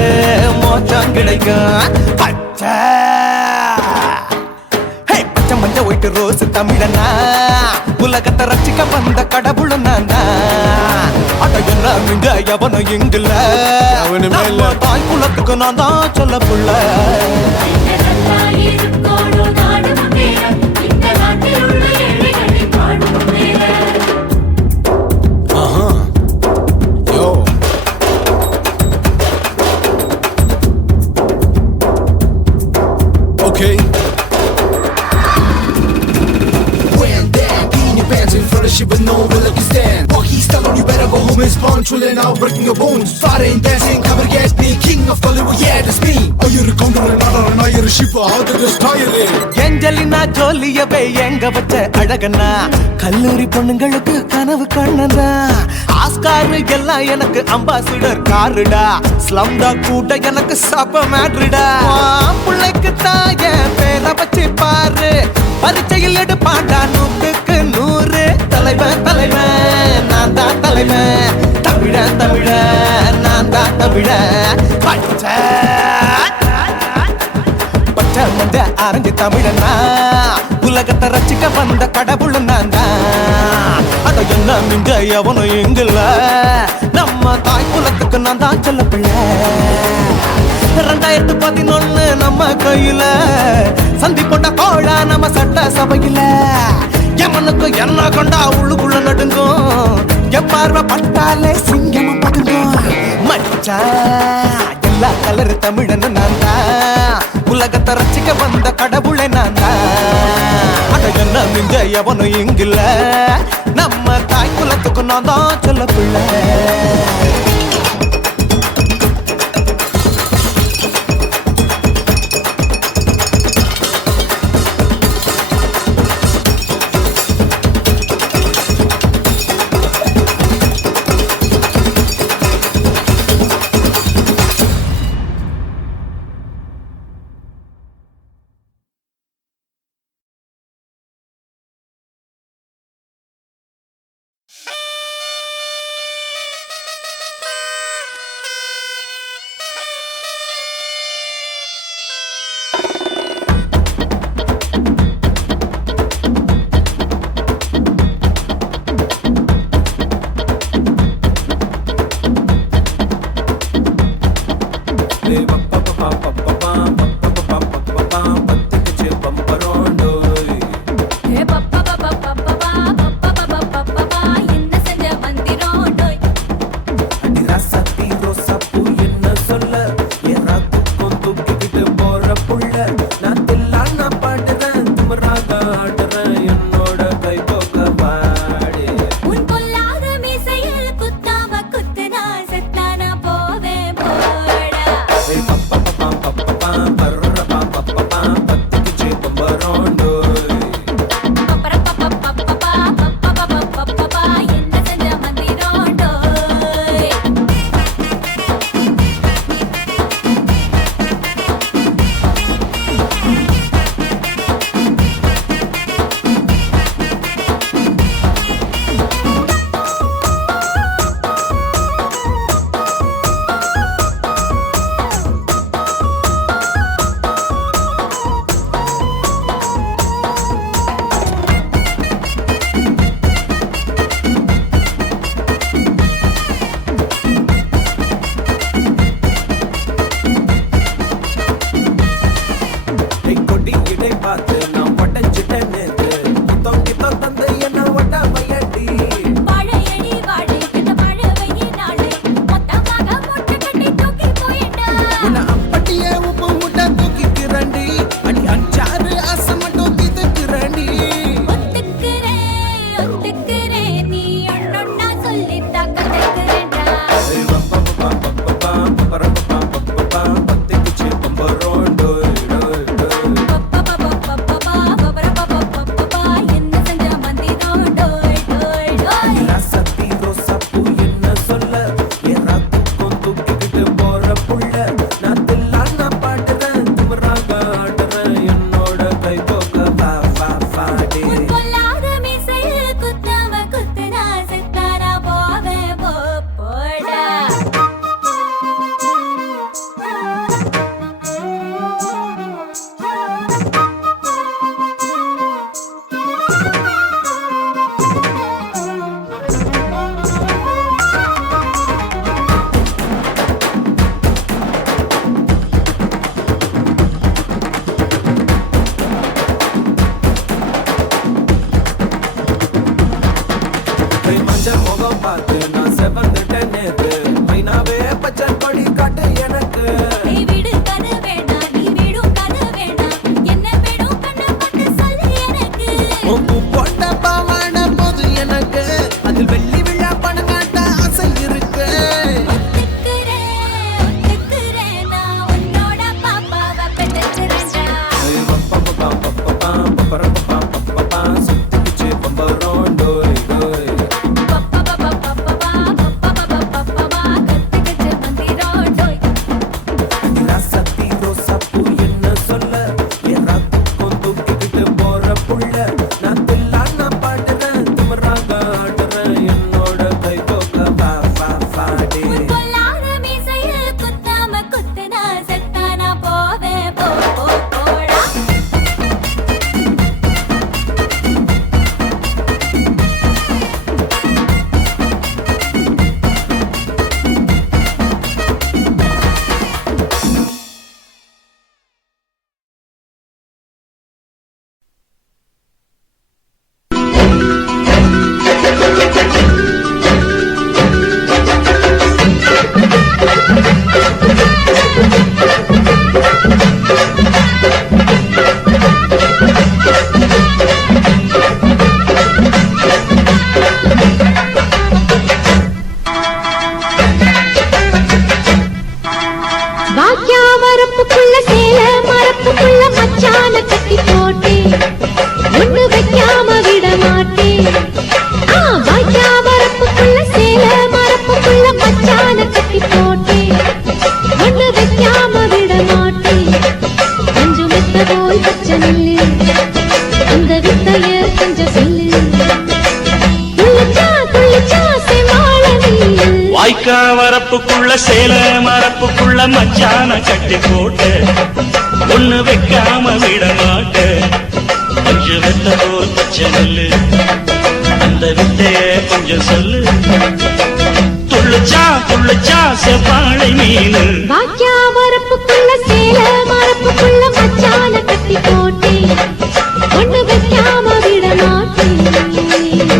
மோச்சம் கிடைக்கும் பச்சை பச்சை மஞ்ச ஒயிட்டு ரோஸ் தமிழனா உலகத்தை ரசிக்க வந்த கடவுள் நான் தான் அட என்ன மிஞ்ச எவனும் இங்கில்ல நம்ம தாய் குலத்துக்கு நான் தான் சொல்ல புள்ள Okay. When damn, in your pants in front of shit, but no one look stand. Walk he's telling you better go home and spawn, chilling out, breaking your bones. Fighting, dancing, cover gas, me, king of Hollywood, yeah, that's me. Oh, you're a counter, and you're a shipper, how did this tire it? Angelina ஜோலியவே எங்க வச்ச அழகனா கல்லூரி பொண்ணுங்களுக்கு கனவு கண்ணனா Oscar எல்லாம் எனக்கு ambassador காருடா ஸ்லம்டா கூட எனக்கு சப்ப மேட்ருடா பிள்ளைக்கு தாய பேரை வச்சு பாரு பரீட்சையில் எடுப்பாண்டா 100க்கு 100 தலைவன் தலைவன் நான் தான் தலைவன் தமிழன் தமிழன் நான் தான் தமிழன் பச்சை பச்சை மஞ்ச ஆரஞ்சு தமிழனா உலகத்தை ரசிக்க வந்த கடவுள் நான் தான் அட என்ன மிஞ்ச எவனும் இங்கில்ல நம்ம தாய் குலத்துக்கு நான் தான் சொல்ல பிள்ளை 2011 நம்ம கையில சந்தி போட்ட கோழா நம்ம சட்ட சபையில எவனுக்கு என்ன கொண்டா உள்ளுக்குள்ள நடுங்கும் என் பார்வை பட்டாலே சிங்கமும் பதுங்கும் மச்சா எல்லா கலர் தமிழன் நான் தான் உலகத்தை ரசிக்க வந்த கடவுளை நான் தான் அட என்ன மிஞ்ச எவனும் இங்கில்ல நம்ம தாய் குல நான் தான் சொல்ல பிள்ளை உன் பொல்லாத மீசையில் குத்தாம குத்துனா செத்தானா போவே போடா மரப்புக்குள்ள மச்சான கட்டி போட்டேன் ஒண்ணு வைக்காம விட மாட்டேன் வாய்க்கா மரப்புக்குள்ள சேல மரப்புக்குள்ள மச்சான கட்டி போட்டேன் ஒண்ணு வைக்காம விட மாட்டேன் கொஞ்சம் வித்த போல் பச்சை நெல்லு அந்த வித்தைய கொஞ்சம் சொல்லு துள்ளிச்சா துள்ளிச்சா செமாள நீ வாய்க்கா வரப்புக்குள்ள சேல மரப்புக்குள்ள மச்சான கட்டி போட்டு ஒண்ணு வைக்காம விட மாட்ட கொஞ்சம் வெத்த போல் பச்சை நெல்லு அந்த வித்தைய கொஞ்சம் சொல்லு துள்ளுச்சா துள்ளுச்சா செவ்வாழை மீனு வாக்கியா மரப்புக்குள்ள சேல மரப்புக்குள்ள மச்சான கட்டி போட்டேன் ஒண்ணு வைக்காம விட மாட்டேன்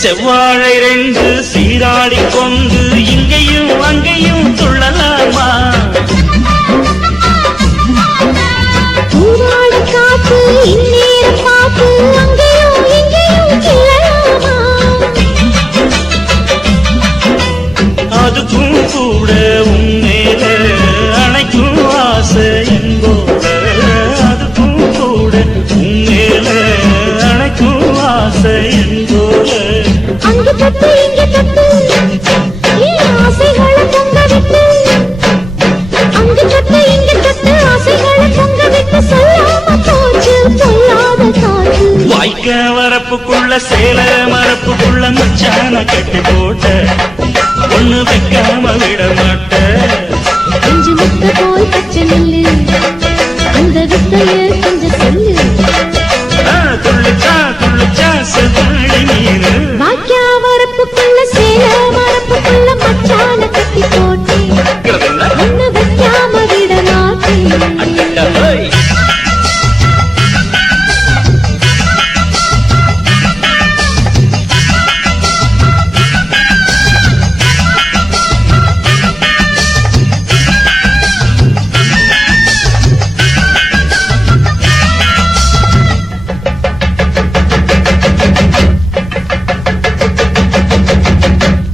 செவ்வாழை ரெண்டு சீராடி கொண்டு இங்கேயும் அங்கேயும் துள்ளலாமா பூவாட காத்து இந்நேர பாத்து அங்கேயும் இங்கேயும் கிளலாமா அதுக்கும் கூட உன்னேல அணைக்கும் ஆசை என்போட அதுக்கும் கூட உன்னேல அணைக்கும் ஆசை என்போட அங்க தொட்டு இங்க தொட்டு என் ஆசைகளை பொங்க விட்டு அங்க தொட்டு இங்க தொட்டு ஆசைகளை பொங்க விட்டு சொல்லாம போச்சு சொல்லாத காத்து வாய்க்க வரப்புக்குள்ள சேல மரப்புக்குள்ள மச்சான கட்டி போட்ட ஒண்ணு வைக்காம விட மாட்ட கொஞ்சு முத்த போல் பச்சை நெல்லு அந்த வித்தைய கொஞ்சம் சொல்லு துள்ளுச்சா துள்ளுச்சா செவ்வாழை மீனு வாக்கியா மரப்புக்குள்ள சேல மரப்புக்குள்ள மச்சான கட்டி போட்டேன் ஒண்ணு வைக்காம விட மாட்டேன்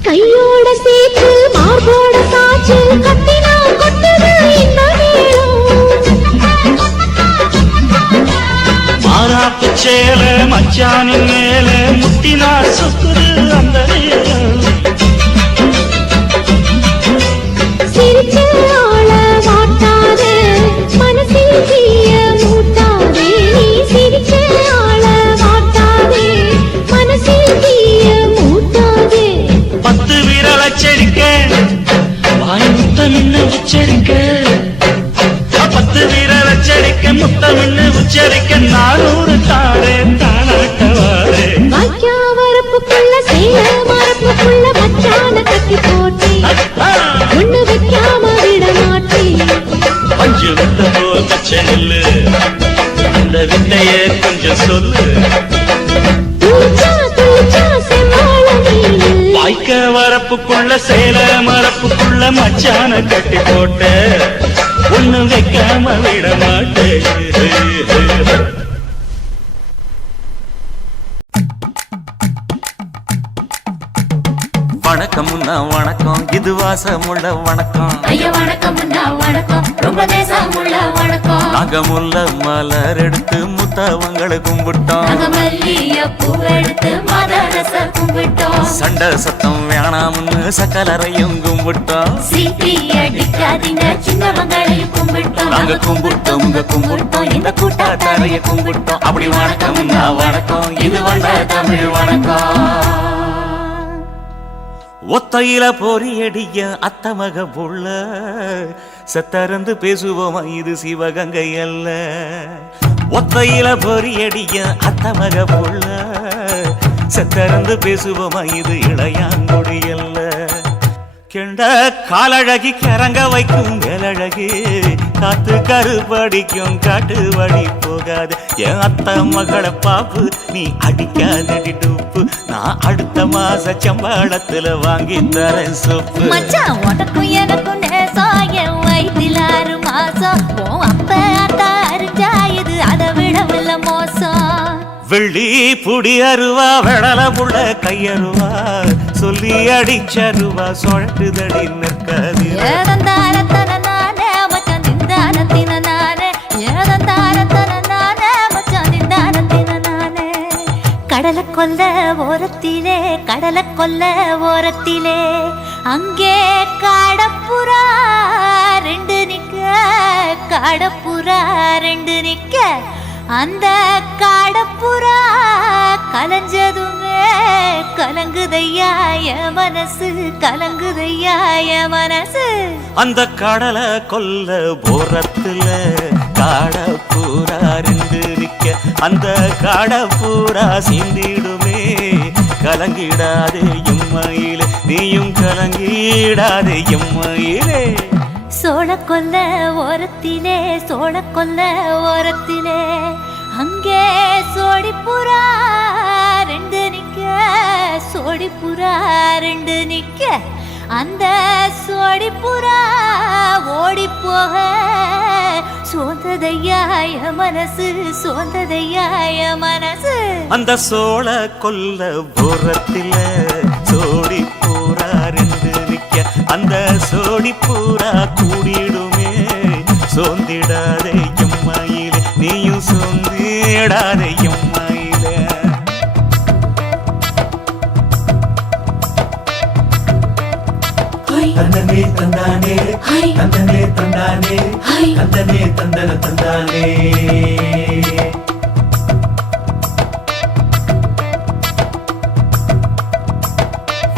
கையோட சேர்த்து மார்போட சாச்சு கத்தினா கொட்டுது இந்த மாறாப்பு சேல மச்சானின் மேல முட்டினா சுக்குது அந்த நேரம் சிரிச்சு ஆள மாட்டாதே மனசில் தீய மூட்டாதே நீ சிரிச்சு ஆள மாட்டாதே மனசில் தீய மூட்டாதே 10 விரல் அச்சரிக்க வாய் முத்தமின்னு உச்சரிக்க 10 விரல் அச்சரிக்க முத்தமின்னு உச்சரிக்க 400 தாரே தானாட்டவாரே வாக்கியா வரப்புக்குள்ள சேல மரப்புக்குள்ள மச்சான கட்டி போட்டேன் ஒண்ணு வைக்காம விட மாட்டேன் பஞ்சு வித்த போல் பச்சை நெல்லு அந்த வித்தைய கொஞ்சம் சொல்லு துளிச்சா துளிச்சா செம்மாள நீனு வாய்க்க வரப்புக்குள்ள சேல மரப்புக்குள்ள மச்சான கட்டி போட்ட ஒண்ணு வைக்காம விட மாட்டேன் வணக்கம்னா வணக்கம் இது வாசமுள்ள வணக்கம் ஐயா வணக்கம் வணக்கம் ரொம்ப தேசமுள்ள வணக்கம் நாங்க முல்ல மலர் எடுத்து முத்தவங்களை கும்பிட்டோம் நாங்க மல்லிய பூவெடுத்து மதரச கும்பிட்டோம் சண்டை சத்தம் வேணாம்னு சக்கலரையும் கும்பிட்டோம் சீட்டி அடிக்காதீங்க சின்னவங்களையும் கும்பிட்டோம் நாங்க கும்பிட்டோம் கும்பிட்டோம் இந்த கூட்டாத்தாரைய கும்பிட்டோம் அப்படி வணக்கம்னா வணக்கம் இது வந்த தமிழ் வணக்கம் ஒத்தையில பொறியடிய அத்தமக புள்ள சத்தறந்து பேசுவோமா இது சிவகங்கை அல்ல ஒத்தையில பொறியடிய அத்தமக புள்ள சத்தறந்து பேசுவோமா இது இளையாங்குடி அல்ல கெண்ட காலழகி கிறங்க வைக்கும் வேலழகு காத்து கருப்படிக்கும் காட்டு வழி போ போகாது என் அத்தை மகளை பாப்பு நீ அடிக்காதடி டூப்பு நான் அடுத்த மாச சம்பளத்துல வாங்கி தரேன் சோப்பு மச்சான் உனக்கும் எனக்கும் நேசம் என் வயிற்றில் 6 மாசம் உன் அப்ப அத்தா அரிஞ்சா இது அதை விடவில்லை மோசம் வெள்ளி புடி அருவா வெடல புள்ள கையருவா சொல்லி அடிச்சருவா சொழட்டுதடி நிற்காது ஏதந்தாரத்தன நானே மச்சான் திந்தானத்தின நானே ஏதந்தாரத்தன நானே மச்சான் திந்தானத்தின நானே கடலை கொல்ல ஓரத்திலே அங்கே காடப்புறா 2 நிக்க அந்த காடப்புறா கலஞ்சதுமே கலங்குதையா என் மனசு அந்த கடலை கொல்ல போரத்துல காடப்பூரா 2 நிக்க அந்த காடப்பூரா சிந்திடுமே கலங்கிடாதே எம்மையிலே நீயும் கலங்கிடாதே எம்மையிலே சோழக்கொல்ல ஓரத்திலே அங்கே சோடிப்புறா 2 நிக்க அந்த சோடிப்புறா ஓடி போக சோந்ததையாய மனசு அந்த சோழ கொல்ல போரத்தில சோடி பூரா 2 நிக்க அந்த சோடி பூரா கூடிடுமே சோந்திடாதே எம்மையிலே நீயும் சோந்திடாதே எம்மையிலே தந்தனே தந்தானே தந்தனே தந்தானே தந்தனே தந்தன தந்தானே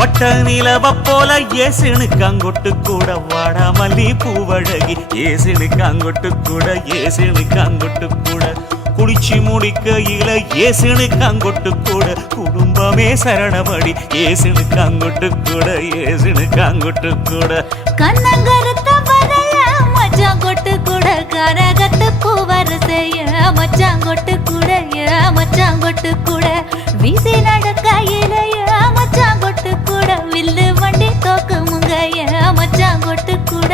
வட்ட நிலவ போல ஏசினுக்கு அங்கொட்டு கூட வாடா மல்லி பூவழகி ஏசினுக்கு அங்கொட்டு கூட குடிச்சு முடிக்கையில ஏசினுக்கு அங்கொட்டு கூட குடும்பமே சரணமடி ஏசினுக்கு அங்கொட்டு கூட கண்ணங்கருத்த வரைய மச்சாங்கொட்டு கூட கரகத்து பூவரசைய மச்சாங்கொட்டு கூட வீசி நடக்கையிலைய மச்சாங்கொட்டு கூட வில்லு வண்டி தோக்கு முங்கைய மச்சாங்கொட்டு கூட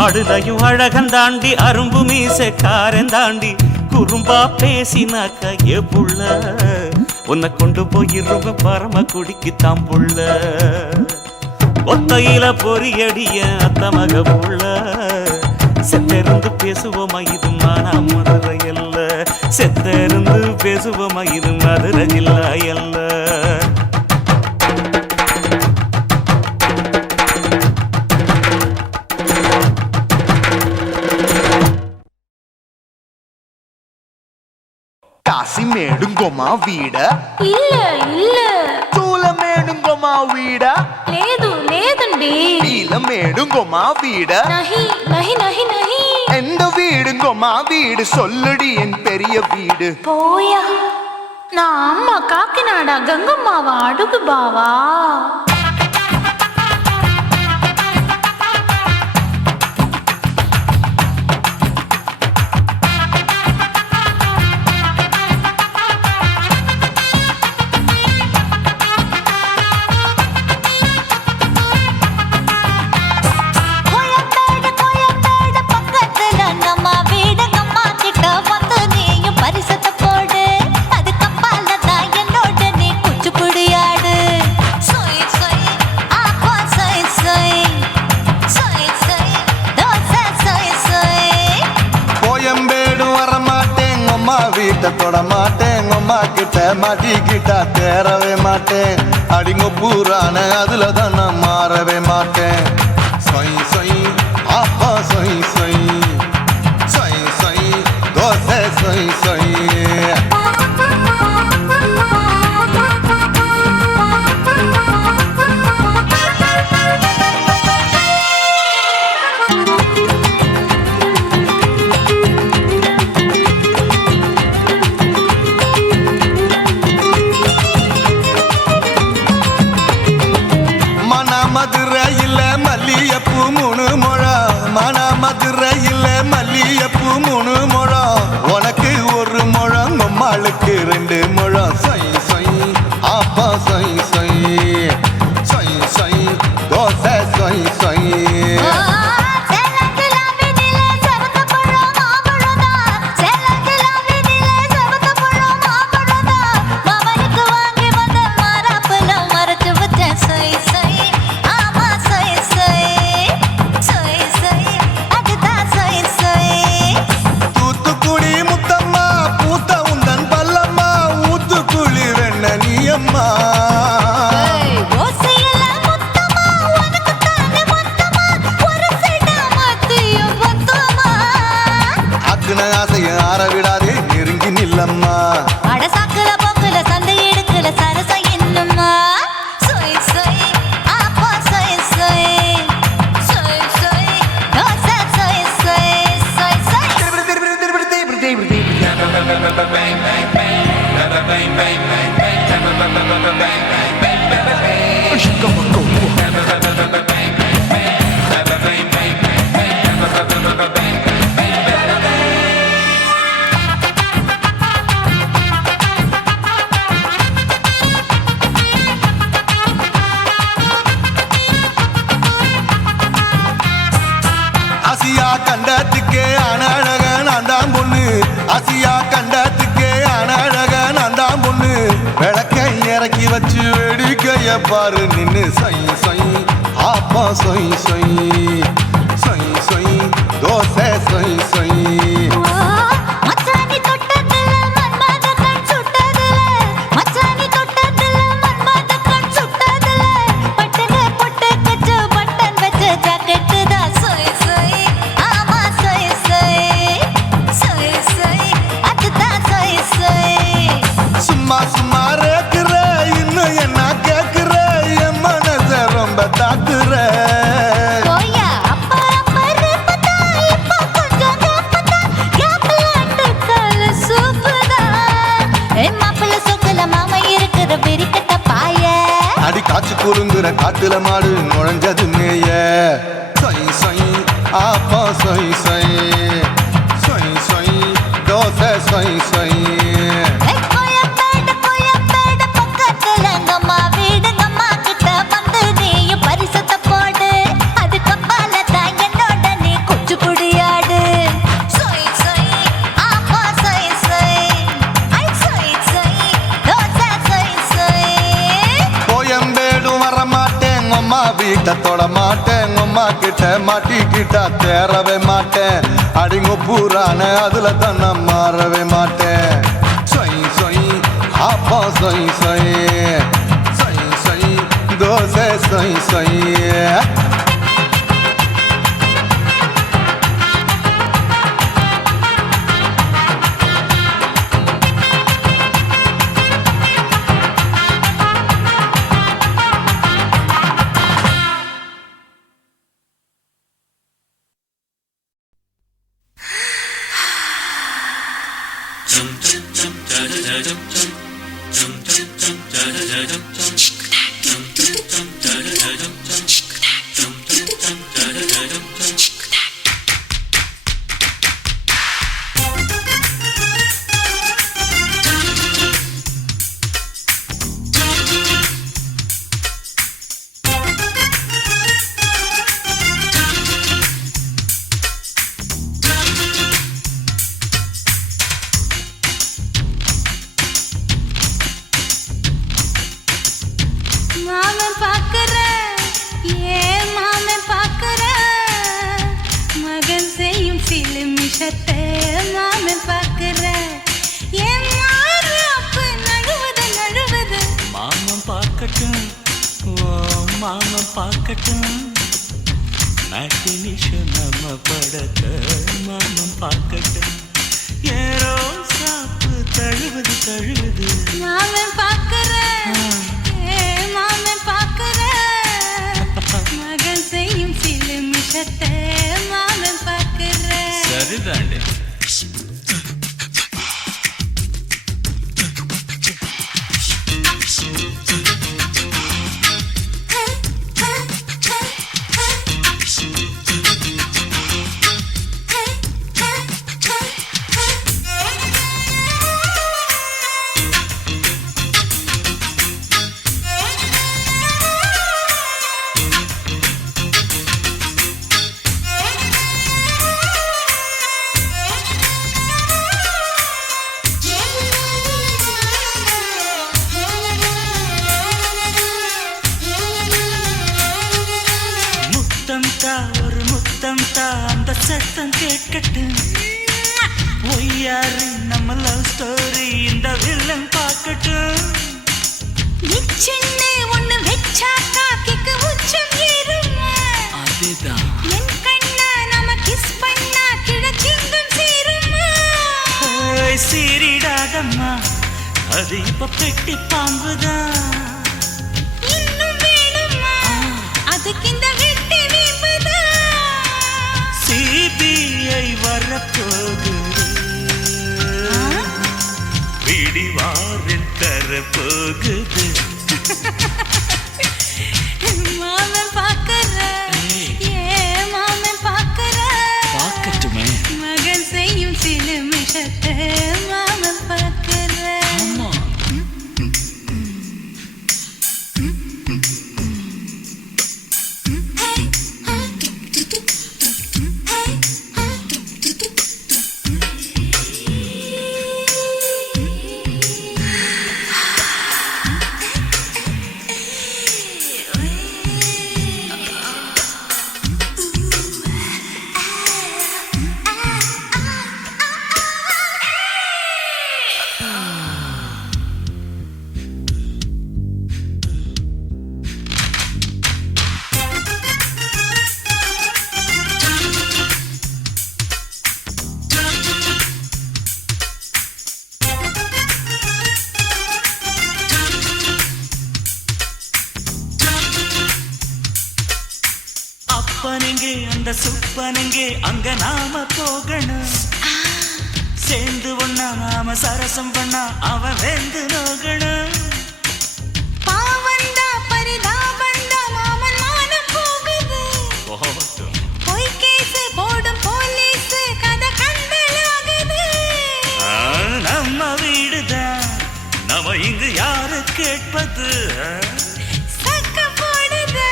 ஆடுதையும் அழகந்தாண்டி அரும்பு மீசக்காரன் தாண்டி குறும்பா பேசினாக்க ஏ புள்ள உன்னை கொண்டு போயிருவேன் பரம குடிக்கு தான் புள்ள ஒத்தையில பொறியடிய அத்த மக புள்ள செத்திருந்து பேசுவோமா இது மானா மதுரை அல்ல செத்திருந்து பேசுவோமா இது மதுரை ஜில்லா அல்ல కాసిమేడుంగోమా వీడ இல்ல చూలమేడుంగోమా వీడ లేదండి నీలమేడుంగోమా వీడ నహి எந்த வீடுங்கோமா வீடு சொல்லுடி என் பெரிய வீடு போயா நான் அம்மா காக்கிநாடா கங்கம்மாவா அடுகு பாவா வீட்டை தொட மாட்டேன் அம்மா கிட்ட மாட்டிக்கிட்டா தேரவே மாட்டேன் அடிங்க பூரான அதுல தான் நான் மாறவே மாட்டேன் சொய் சொய் ஆப்பா சொய் சொய் சொய் சொய் தோசை சொய் சொய் மதுரையில் மல்லியப்பூ ஆக்குன ஆசைய ஆற விடாதே நெருங்கி நில்லம்மா அட சாக்குல போக்குல சந்தை எடுக்கல சரசம் என்னம்மா சொய் சொய் ஆப்பா சொய் சொய் சொய் சொய் தோசை சொய் சொய் சொய் சொய் ஆசியா கண்டத்துக்கே அனழக நான் தான் பொண்ணு ஆசியா கண்டத்துக்கே அனழக நான் தான் பொண்ணு விளக்கை இறக்கி வச்சு வேடிக்கைய பாரு நின்னு சொய் சொய் ஆப்பா சொய் சொய் சொய் சொய் தோசை சொய் சொய் மச்சானி தொட்டதுல மன்மத கண் சுட்டதுல மச்சானி தொட்டதுல மன்மத கண் சுட்டதுல பட்டன பொட்டு கச்சு பட்டன் வச்ச ஜாக்கெட் தான் சொய் சொய் ஆமா சொய் சொய் சொய் சொய் அதுதான் சொய் சொய் சும்மா சும்மா ரேக்குற இன்னும் என்ன கேக்குற என் மனச ரொம்ப தாக்குற போயா அப்பா அப்பா ரப்பதா இப்ப கொஞ்சம் ரப்பதா யாப்லாண்டு கால சூப்பரா ஏ மாப்பிள்ள சொக்கல மாமா இருக்கிற வெறிக்கட்ட பாய அடி காய்ச்சி குறுங்குற காட்டுல மாடு நுழைஞ்சது மேய சொய் சொய் ஆப்பா சொய் சொய் சொய் சொய் தோசை சொய் சொய் கோயம்பேடு பக்கத்துல எங்கம்மா வீடு அம்மா கிட்ட வந்து நீயும் பரிசத்தை போடு அது கப்பால தான் என்னோட நீ குச்சி புடியாடு சொய் சொய் ஆப்பா சொய் சொய் ஐ சொய் சொய் தோசை சொய் சொய் கோயம்பேடு வர மாட்டேன் அம்மா வீட்டை தொட மாட்டேன் அம்மா கிட்ட மாட்டிக்கிட்டா தேரவே மாட்டேன் அடிங்க பூரான அதுல தான் நான் மாறவே மாட்டேன் சொய் சொய் ஆப்பா சொய் சொய் சொய் சொய் தோசை சொய் சொய் மாமன் பாக்குற ஏ மாமன் பாக்குற மகன் செய்யும் சில மிஷத்தை மாமன் பாக்குற ஏன் மாறாப்பு நழுவுது நழுவுது மாமன் பார்க்கட்டும் ஓ மாமன் பார்க்கட்டும் நாட்டு நிஷம் நம்ம படத்த மாமன் பார்க்கட்டும் ஏரோ சாப்பு தழுவுது தழுவுது மாமன் பாக்குற ஏ மாமன் பாக்குற மகன் செய்யும் சில மிஷத்தை மாமன் பாக்குற சரிதாண்டே ஒரு முத்தம் தான் அந்த சத்தம் கேட்கட்டும் ஒய்யாரு நம்ம லவ் ஸ்டோரி இந்த வில்லன் பார்க்கட்டும் சின்ன ஒண்ணு வெச்சாக்கா கிக்கு உச்சம் ஏறுமா அதுதான் என் கண்ணா நம்ம கிஸ் பண்ணா கிழச்சிங்கும் சேருமா அது இப்ப பெட்டி பாம்புதான். இன்னும் வேணுமா அதுக்கு இந்த வெட்டி வீம்புதான். சிபிஐ வரப்போகுது, பிடிவாரில் தரப்போகுது. மாமன் பாக்கற மாமன் பாக்கற பார்க்கட்டுமே மகன் செய்யும் சில மிஷத்தை மாமன் பாக்கற. ஆமா. அப்பனெங்கே அந்த சுப்பனெங்கே அங்க நாம போகணும். சேர்ந்து ஒண்ணா நாம சரசம் பண்ணா அவன் வெந்து நோகணும். பாவந்தா பரிதாபந்தா மாமன் மானம் போகுது. பொய் கேஸ் போடும் போலீஸ் கதை கண்டலாகுது. நம்ம வீடுதான் நம்ம இங்கு யாரு கேட்பது. சக்க போடுது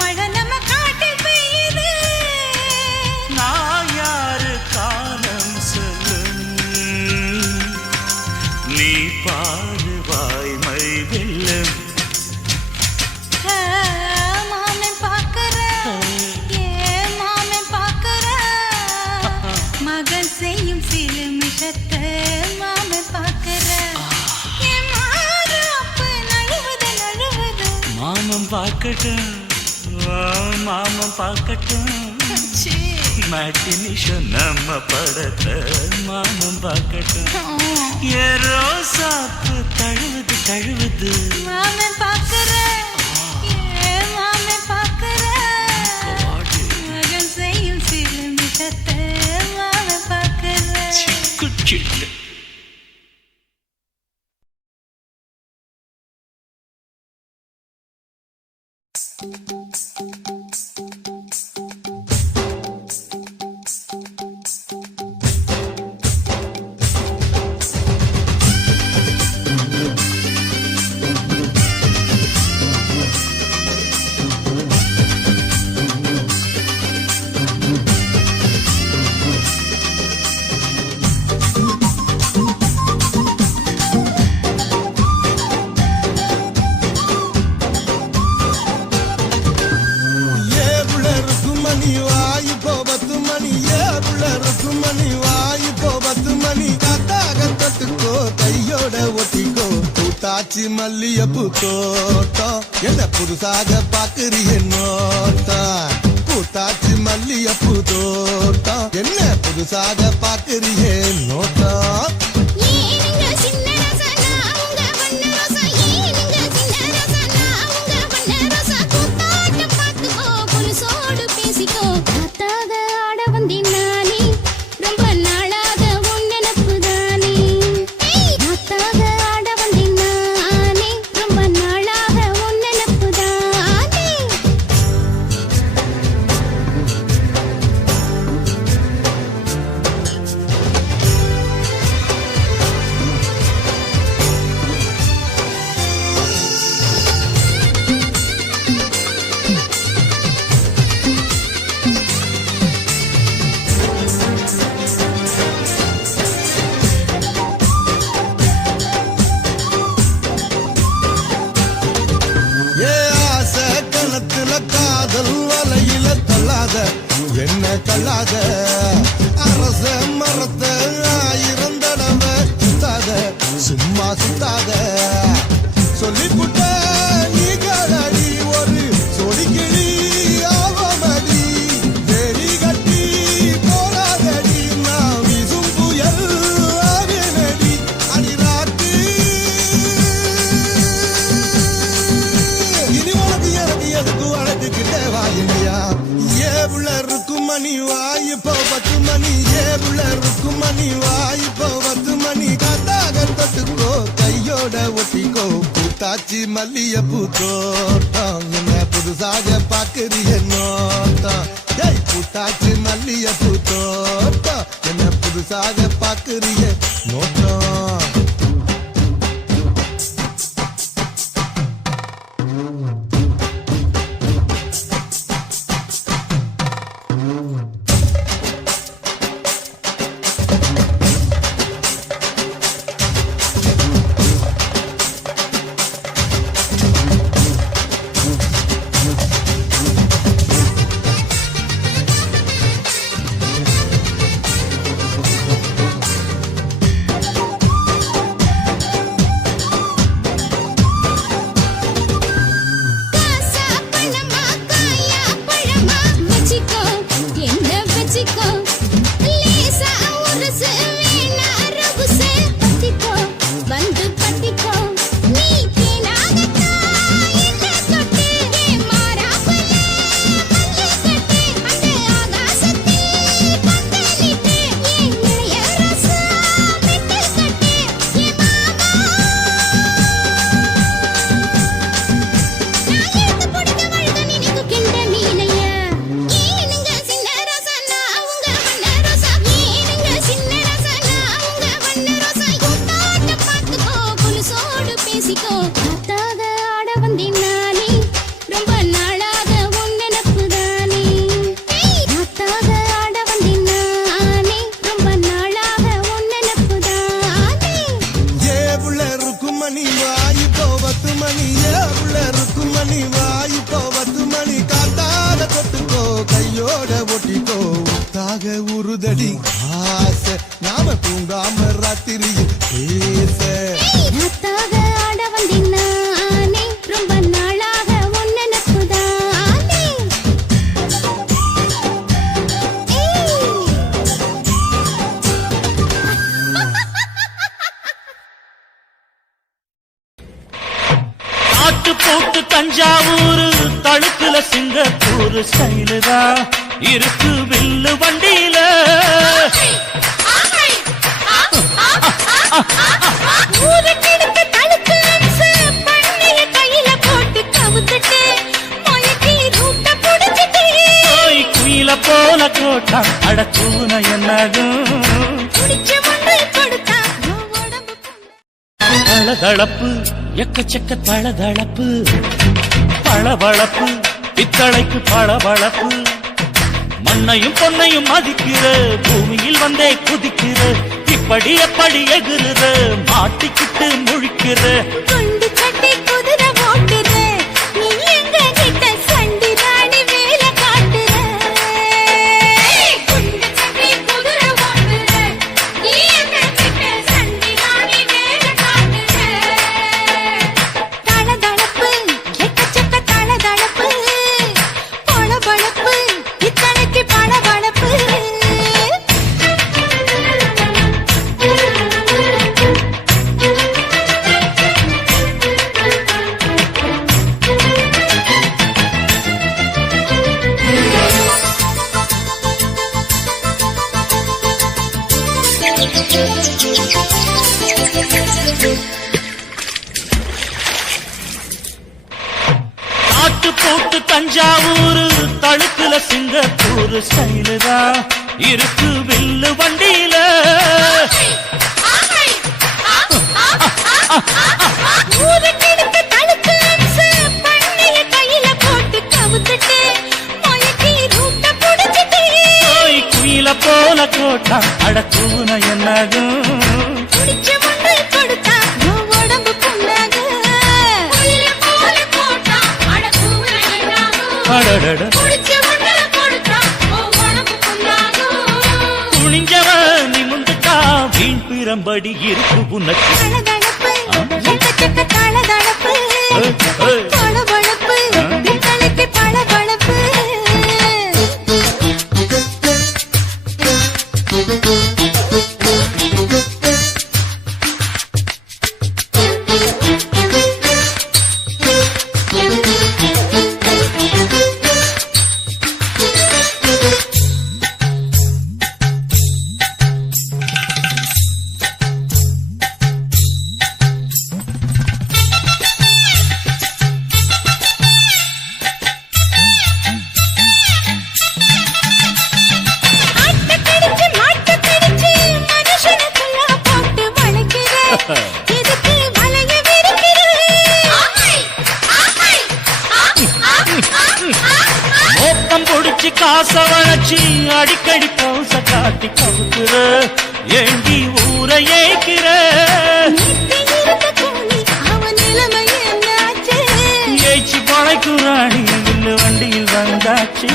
மழை நம்ம காட்டில் பெய்யுது. நான் யாரு காலம் சொல்லும், நீ பாரு வாய்மை வெல்லும். மாமன் பாக்கற மாமன் பாக்கற மகன் செய்யும் சில மிஷத்தை மாமன் பாக்கற. மாமன் பார்க்கட்டும், மாமன் பார்க்கட்டும். மேட்டினிஷன் நம்ம படத்தை மாமன் பார்க்கட்டும். ஏரோ சாப்பு தழுவுது தழுவுது. மாமன் பாக்கற மாமன் பாக்கற மகன் செய்யும் சில மிஷத்தை மாமன் பாக்கற. சிக்கு பூத்தாச்சி மல்லியப்பூ தோட்டம் என்ன புதுசாக பாக்குறிய நோட்டம். பூத்தாச்சி மல்லியப்பூ தோட்டம் என்ன புதுசாக பாக்குறிய நோட்டம். என்ன கல்லாத அரச மரத்த ஆயிரம் தடவை சுத்தாத சும்மா சுத்தாத சொல்லிப்புட்ட நீ காலடி ஒரு சொடிக்கிளி ஆவமடி வெறி கட்டி போராதடி நான் விசும் புயல் ஆவினடி அடிராத்து மணி வாய் இப்போ 10 மணி ஏவுல ருக்கு மணி வாய் இப்போ 10 மணி காத்தாக தொட்டுக்கோ கையோட ஒட்டிக்கோ பூத்தாச்சி மல்லிய பூத்தோட்டம் என்ன புதுசாக பாக்குறிய நோட்டம் ஏய் பூத்தாச்சி மல்லிய பூத்தோட்டம் என்ன புதுசாக பாக்குறிய நோட்டம் காசா பணமா காயா பழமா வச்சிக்கோ என்ன வச்சிக்கோ லேசா உரசு வேணா ரகுசு பத்திக்கோ வந்து பத்திக்கோ நீ தேனாகத்தான் என்ன தொட்டு மாறாப்புல மல்லி கட்டு அந்த ஆகாசத்தில் பந்தலிட்டு என் இளைய ரசா மெட்டல் கட்டு என் மாமா நான் எடுத்து போடுங்க வழுக நினைக்கு கிண்ட மீனையா ஏனுங்க சின்ன ரசனா உங்க வண்ண ரோசா ஏனுங்க சின்ன ரசனா உங்க வண்ண ரோசா கூட்டாட்ட பார்த்துக்கோ கொலுசோடு பேசிக்கோ காத்தாக ஆட வந்தேன் நானே ரொம்ப நாளாக உன் நினப்பு தானே காத்தாக ஆட வந்தேன் நானே ரொம்ப நாளாக உன் நினப்பு தானே ஏவுல ருக்கு மணி வாய் இப்போ 10 மணி ஏவுல ருக்கு மணி வாய் இப்போ 10 மணி காத்தாக தொட்டுக்கோ கையோட ஒட்டிக்கோ தாக உருதடி ஆசை நாம தூங்காம ராத்திரியில் பேச காத்தாக ஆட வந்தேன் நானே ரொம்ப நாளாக உன் நினப்பு தானே ஆட்டு போட்டு தஞ்சாவூர் தழுக்குல சிங்கப்பூர் ஸ்டைலுதா இருக்கு வில்லு வண்டியில ஊருக்கெடுத்து தழுக்கு அம்சு பண்ணைய கையில போட்டு கவுத்துட்டு மயக்கி ரூட்ட புடிச்சிட்டு ஓய் குயில போல கோட்டா அடக்கூன என்னதும் குடிச்ச மண்ணை கொடுத்தா உடம்பு தளதளப்பு எக்கச்சக்க தளதளப்பு பளபளப்பு பித்தளைக்கு பளபளப்பு மண்ணையும் பொன்னையும் மதிக்கிற பூமியில் வந்தே குதிக்கிற இப்படி எப்படி எகுறுற மாட்டிக்கிட்டு முழிக்கிற குண்டு கட்டி குதிரை ஓட்டுற நீ எங்க கிட்ட சண்டி ராணி வேலை காட்டுற குண்டு கட்டி குதிரை ஓட்டுற நீ எங்க கிட்ட சண்டி ராணி வேலை காட்டுற தளதளப்பு எக்கச்சக்க தளதளப்பு பளபளப்பு இத்தனைக்கு பளபளப்பு ஆட்டு போட்டு தஞ்சாவூர் தழுக்குல சிங்கப்பூர் ஸ்டைலுதா இருக்கு வில்லு வண்டியில ஊருக்கெடுத்து தழுக்கு அம்சு பண்ணைய கையில போட்டு கவுத்துட்டு மயக்கி ரூட்ட புடிச்சிட்டு ஓய் குயில போல கோட்டா அடக்கூன என்னதும் குடிச்ச மண்ணை கொடுத்தா உடம்பு புண்ணாக குயில போல போட்டா அடக்கூன என்னாகும் அடடட குடிச்ச மண்ணை கொடுத்தா உடம்பு புண்ணாக துணிஞ்சவன் நிமிந்துட்டா வீண் பிரம்படி இருக்கு உனக்கு தளதளப்பு எக்கச்சக்க தளதளப்பு பளபளப்பு இத்தனைக்கு பளபளப்பு ஆசை வளர்ச்சி அடிக்கடி பௌச காட்டி கவுக்குற ஏண்டி ஊரை ஏய்க்கிற ஏய்ச்சி பழைக்கும் ராணி இல்ல வண்டியில் வந்தாச்சு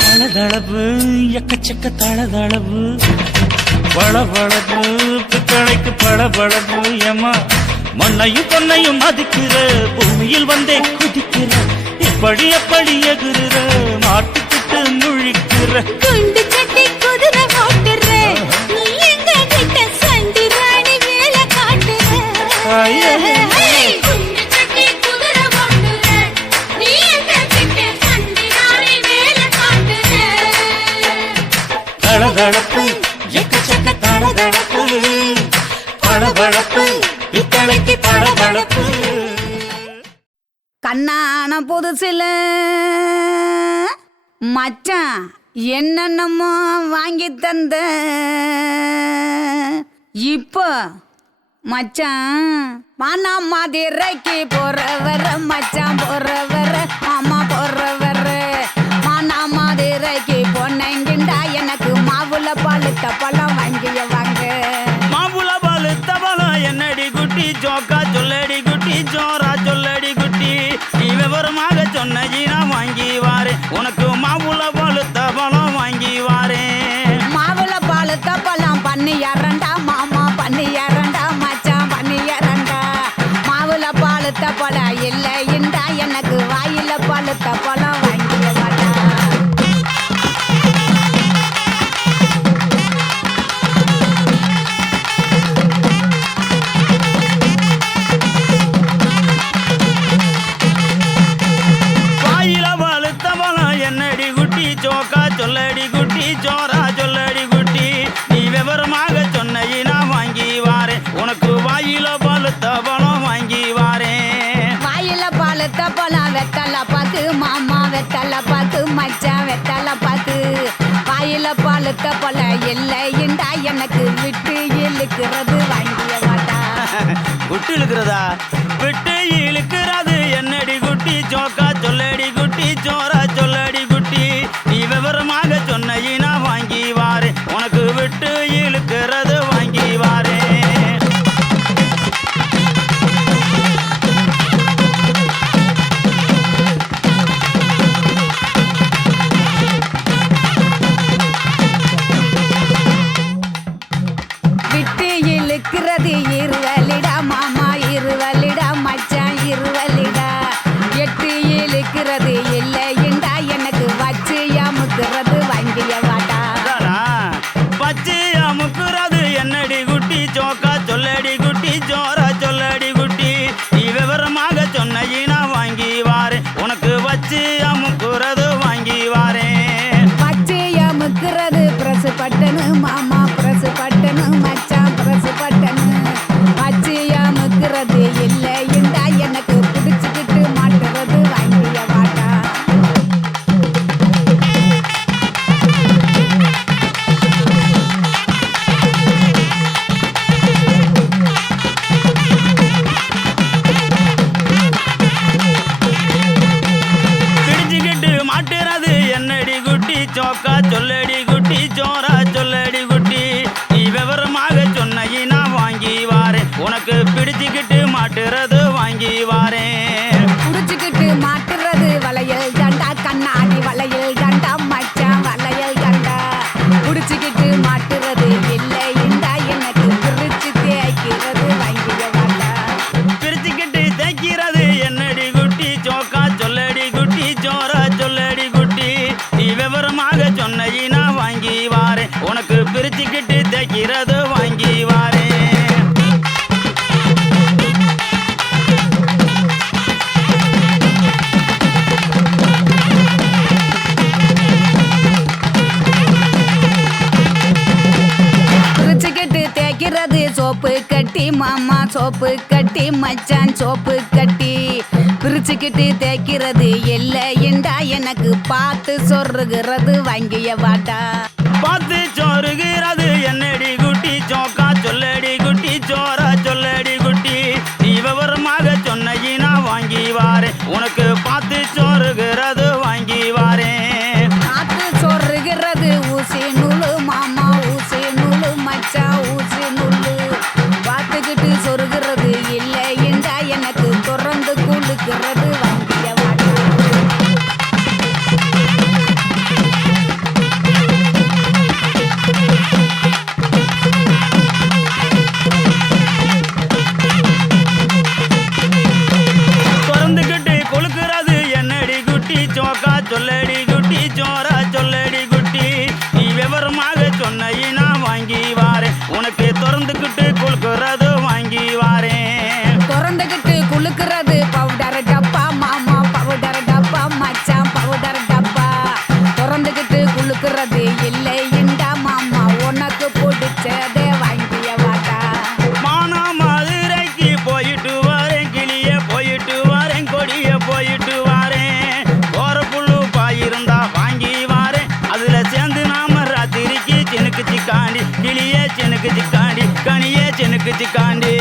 தளதளவு எக்கச்சக்க தளதளவு பளபளப்பு பித்தளைக்கு பளபளப்பு ஏமா மண்ணையும் பொன்னையும் மதிக்கிற பூமியில் வந்தே குதிக்கிற இப்படி எப்படி எகுற மாட்டுக்கிட்டு முழிக்கிற குண்டு சட்டி குதிரை ஓட்டுற நீ எங்க கிட்ட சண்டி ராணி வேலை காட்டுற குண்டு சட்டி குதிரை ஓட்டுற நீ எங்க கிட்ட சண்டி ராணி வேலை காட்டுற தளதளப்பு எக்கச்சக்க தளதளப்பு பளபளப்பு பித்தளைக்கு பளபளப்பு கண்ணான புதுசில மச்சான் என்னென்னமோ வாங்கி தந்த இப்போ மச்சான் மானா மதுரைக்கு போறவர மச்சான் போறவர மாமா போறவர மானா மதுரைக்கு பொன்னங்கிண்டா எனக்கு மாவுல பழுத்த பழம் வாங்கிய வாங்க மாம்புல பழுத்த பழம் என்னடி குட்டி ஜோக்கா சொல்லடி குட்டி ஜோரா சொல்லடி குட்டி நீ விவரமாக சொன்னீனா வாங்கி வாரே உனக்கு மாம்புல பழுத்த பழம் வாங்கி வாரே மாவுல பழுத்த பழம் பண்ணி இரண்டா மாமா பண்ணி இரண்டா மச்சான் பண்ணி இரண்டா மாவுல பழுத்த பழம் இல்லை இண்டா எனக்கு வாயில பழுத்த பழம் வாங்கிய வாடா வாயில பழுத்த பழம் என்னடி குட்டி ஜோக்கா சொல்லடி குட்டி ஜோரா சொல்லடி குட்டி நீ விவரமாக சொன்னீனா வாங்கி வாரே உனக்கு வாயில பழுத்த பழம் வாங்கி வாரே வாயில பழுத்த பழம் வெத்தல பாக்கு மாமா வெத்தல பாக்கு மச்சான் வெத்தல பாக்கு வாயில பழுத்த பழம் இல்லை இண்டா எனக்கு விட்டு இழுக்கிறது வாங்கிய வாடா குட்டி இழுக்கிறதா விட்டு இழுக்கிறது என்னடி குட்டி ஜோக்கா சொல்லடி குட்டி ஜோரா சொல்லடி குட்டி நீ விவரமாக சொன்னீனா வாங்கி வாரே உனக்கு விட்டு இழுக்கிறது வாங்கி வாரே விட்டு இழுக்கிறது இருவலிடா மாமா இருவலிடா மச்சான் இருவலிடா எட்டு இழுக்கிறது இல்லை இண்டா எனக்கு வச்சு அமுக்கிறது வாங்கிய வாடா அதானா? பச்சை அமுக்குறது என்னடி குட்டி ஜோக்கா சொல்லடி குட்டி ஜோரா சொல்லடி குட்டி நீ விவரமாக சொன்னீனா வாங்கி வாரே உனக்கு வச்சு அமுக்குறது வாங்கி வாரே வச்சு அமுக்கிறது பிரசு பட்டனு மாமா பிரசு பட்டனு மச்சான் பிரசு பட்டனு வச்சு அமுக்கிறது இல்லை இண்டா எனக்கு பிடிச்சிக்கிட்டு மாட்டுறது வாங்கிய வாடா பிடிச்சுக்கிட்டு மாட்டுறது என்னடி குட்டி ஜோக்கா சொல்லடி குட்டி ஜோரா சொல்லடி குட்டி நீ விவரமாக சொன்னீனா வாங்கி வாரே உனக்கு பிடிச்சுக்கிட்டு மாட்டுறது வாங்கி வாரே புடிச்சுக்கிட்டு மாட்டுறது வளையல் தண்டா கண்ணாடி வளையல் தண்டா மச்சான் வளையல் தண்டா புடிச்சுக்கிட்டு மாட்டுறது இல்லை இண்டா எனக்கு பிரிச்சு தேய்க்கிறது வாங்கிய வாடா பிரிச்சுக்கிட்டு தைக்கிறது என்னடி குட்டி ஜோக்கா சொல்லடி குட்டி ஜோரா சொல்லடி குட்டி நீ விவரமாக சொன்னீனா வாங்கி வாரே உனக்கு பிரிச்சுக்கிட்டு தைக்கிறது வாங்கி வாரே பிரிச்சுக்கிட்டு தேய்க்கிறது சோப்பு கட்டி மாமா சோப்பு கட்டி மச்சான் சோப்பு கட்டி பிரிச்சுக்கிட்டு தேய்க்கிறது இல்லை இண்டா எனக்கு பார்த்து சொருகிறது வாங்கிய வாடா பார்த்து சோறுகிறது என்னடி குட்டி சோக்கா சொல்லடி குட்டி சோரா சொல்லடி குட்டி நீ விவரமாக சொன்ன வாங்கி வாரேன் உனக்கு பார்த்து சோறுகிறது வாங்கி வாரேன் காத்து சொல்லுகிறது ஊசி நூலு மாமா ஊசி நூலு மச்சா ஊசி நூலு பார்த்துக்கிட்டு சொருகிறது இல்லை என்றா எனக்கு தொடர்ந்து குளுக்கிறது வண்டிய வாடு திறந்துக்கிட்டு கொழுக்கிறது என்னடி குட்டி சோக்கா சொல்லடி குட்டி சோரா சொல்லடி குட்டி நீ விவரமாக சொன்ன வாங்கி வாரேன் உனக்கு திறந்துக்கிட்டு கொழுக்கிறது வாங்கி வாரேன் திறந்துக்கிட்டு குளுக்கிறது பவுடர் டப்பா மாமா பவுடர் டப்பா மச்சான் பவுடர் டப்பா திறந்துக்கிட்டு குளுக்கிறது இல்லை என்றா மாமா உனக்கு பிடிச்சதே வாங்கிய வாடா மானா மதுரைக்கு போயிட்டு வரேன் கிளிய போயிட்டு வரேன் கொடிய போயிட்டு வரேன் போற புல்லு பாயிருந்தா வாங்கி வரேன் அதுல சேர்ந்து நாம ராத்திரிக்கு செனுக்கு சிக்காண்டி கிளிய செனுக்கு சிக்காண்டி கனிய செனுக்கு சிக்காண்டி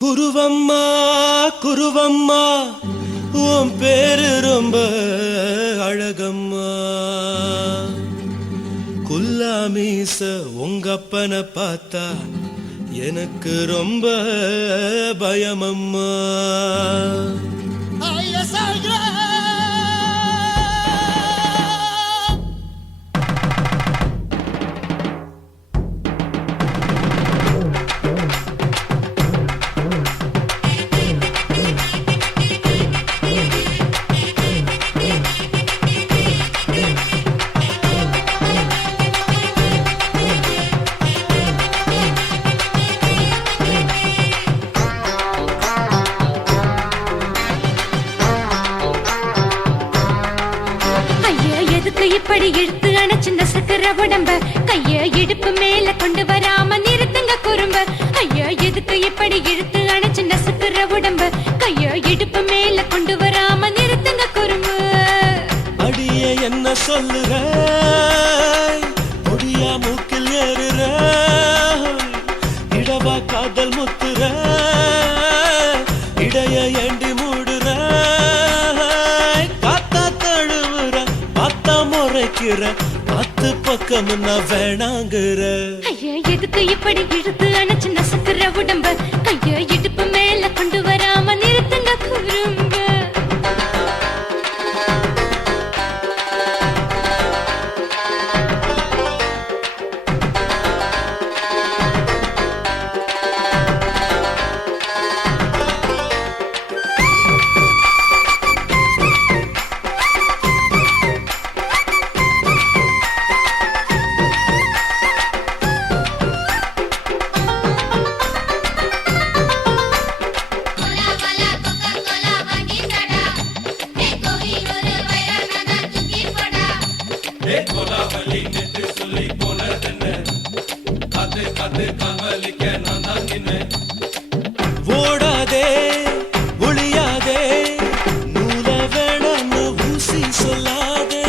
குருவம்மா குருவம்மா உன் பேரு ரொம்ப அழகம்மா குல்லாமீச உங்க அப்பனை பார்த்தா எனக்கு ரொம்ப பயமம்மா இப்படி இழுத்து அணைச்சு நசுக்கிற உடம்ப கைய இடுப்பு மேல கொண்டு வராம நிறுத்துங்க குறும்ப ஐயா எதுக்கு இப்படி இழுத்து அணைச்சு நசுக்கிற உடம்ப கைய இடுப்பு மேல கொண்டு வராம நிறுத்துங்க குறும்பு அடியே என்ன சொல்லுற ஒடியா மூக்கில் ஏறுற இடவா காதல் முத்துற இடைய ஏண்டி மூடுற காத்தா தழுவுற பார்த்தா முறைக்கிற பத்து பக்கம் நான் வேணாங்குற ஐயா எதுக்கு இப்படி இழுத்து அணைச்சு நசுக்கிற உடம்ப கைய இடுப்பு மேல கொண்டு வராம நிறுத்துங்க குறும்ப ஓடாதே ஒளியாதே நூல வேணான்னு ஊசி சொல்லாதே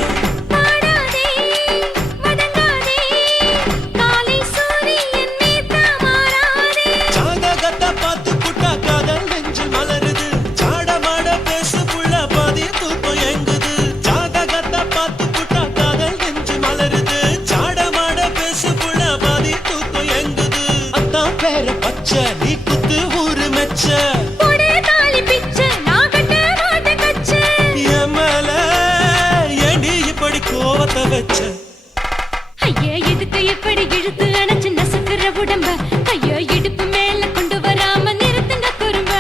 ஜாதகத்தை பார்த்து புட்டா காதல் நெஞ்சு மலருது சாடமாட பேசு புள்ள பாதிய தூக்கம் எங்குது ஜாதகத்தை பார்த்து புட்டா காதல் நெஞ்சு மலருது சாடமாட பேசு புள்ள பாதிய தூக்கம் எங்குது அத்தான் பேர பச்சை நீ குத்து ஊரு மெச்ச கோவத்தை வச்ச ஐயா எதுக்கு எப்படி இழுத்து அணைச்சு நசுக்கிற உடம்ப கையோ இடுப்பு மேல கொண்டு வராம நிறுத்துங்க குறும்ப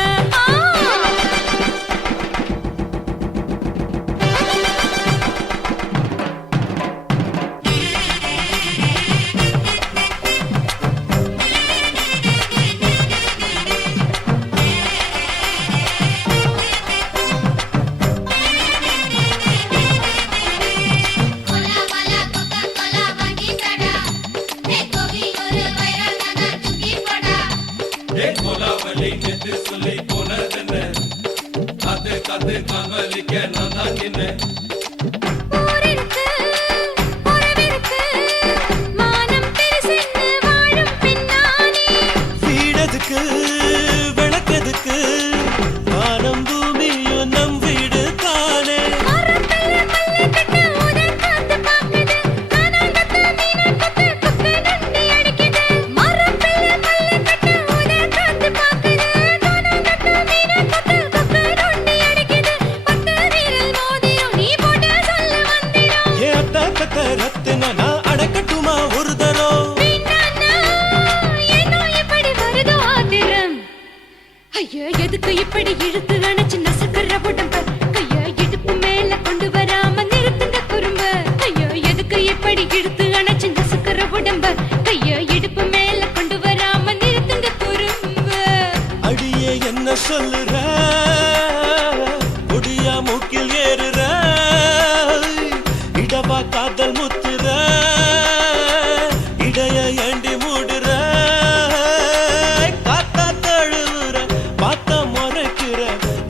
ஊரிருக்கு, உறவிருக்கு, மானம் பெருசென்று வாழும் பெண்ணானே. வீடதுக்கு விளக்கதுக்கு வானம் பூமியும் நம் வீடு தானே. மரத்துல மல்லி கட்டு உதர் காத்து பாக்குது, கானாங்கத்து மீனாங்கத்து குக்கு நண்டி அடிக்குது. மரத்துல மல்லி கட்டு உதர் காத்து பாக்குது, கானாங்கத்து மீனாங்கத்து குக்கு நண்டி அடிக்குது. பத்து விரல் மோதிரம் நீ போட்டு சொல்ல வந்திடும். ஏ அத்த ரத்தின நான் அடக்கட்டுமா ஒரு தரம். வீணானா, ஏனோ இப்படி வருதோ ஆத்திரம். ஐயோ எதுக்கு இப்படி இழுத்து அணைச்சு நசுக்குற உடம்ப, கைய இடுப்பு மேல கொண்டு வராம நிறுத்துங்க குறும்ப. ஐயோ எதுக்கு இப்படி இழுத்து அணைச்சு நசுக்குற உடம்ப, கைய இடுப்பு மேல கொண்டு வராம நிறுத்துங்க குறும்ப. அடியே என்ன சொல்லுற, முடியா மூக்கில் ஏறுற, இடவா காதல் முத்துற, இடைய ஏண்டி மூடுற, காத்தா தழுவுற, பார்த்த முறைக்கிற,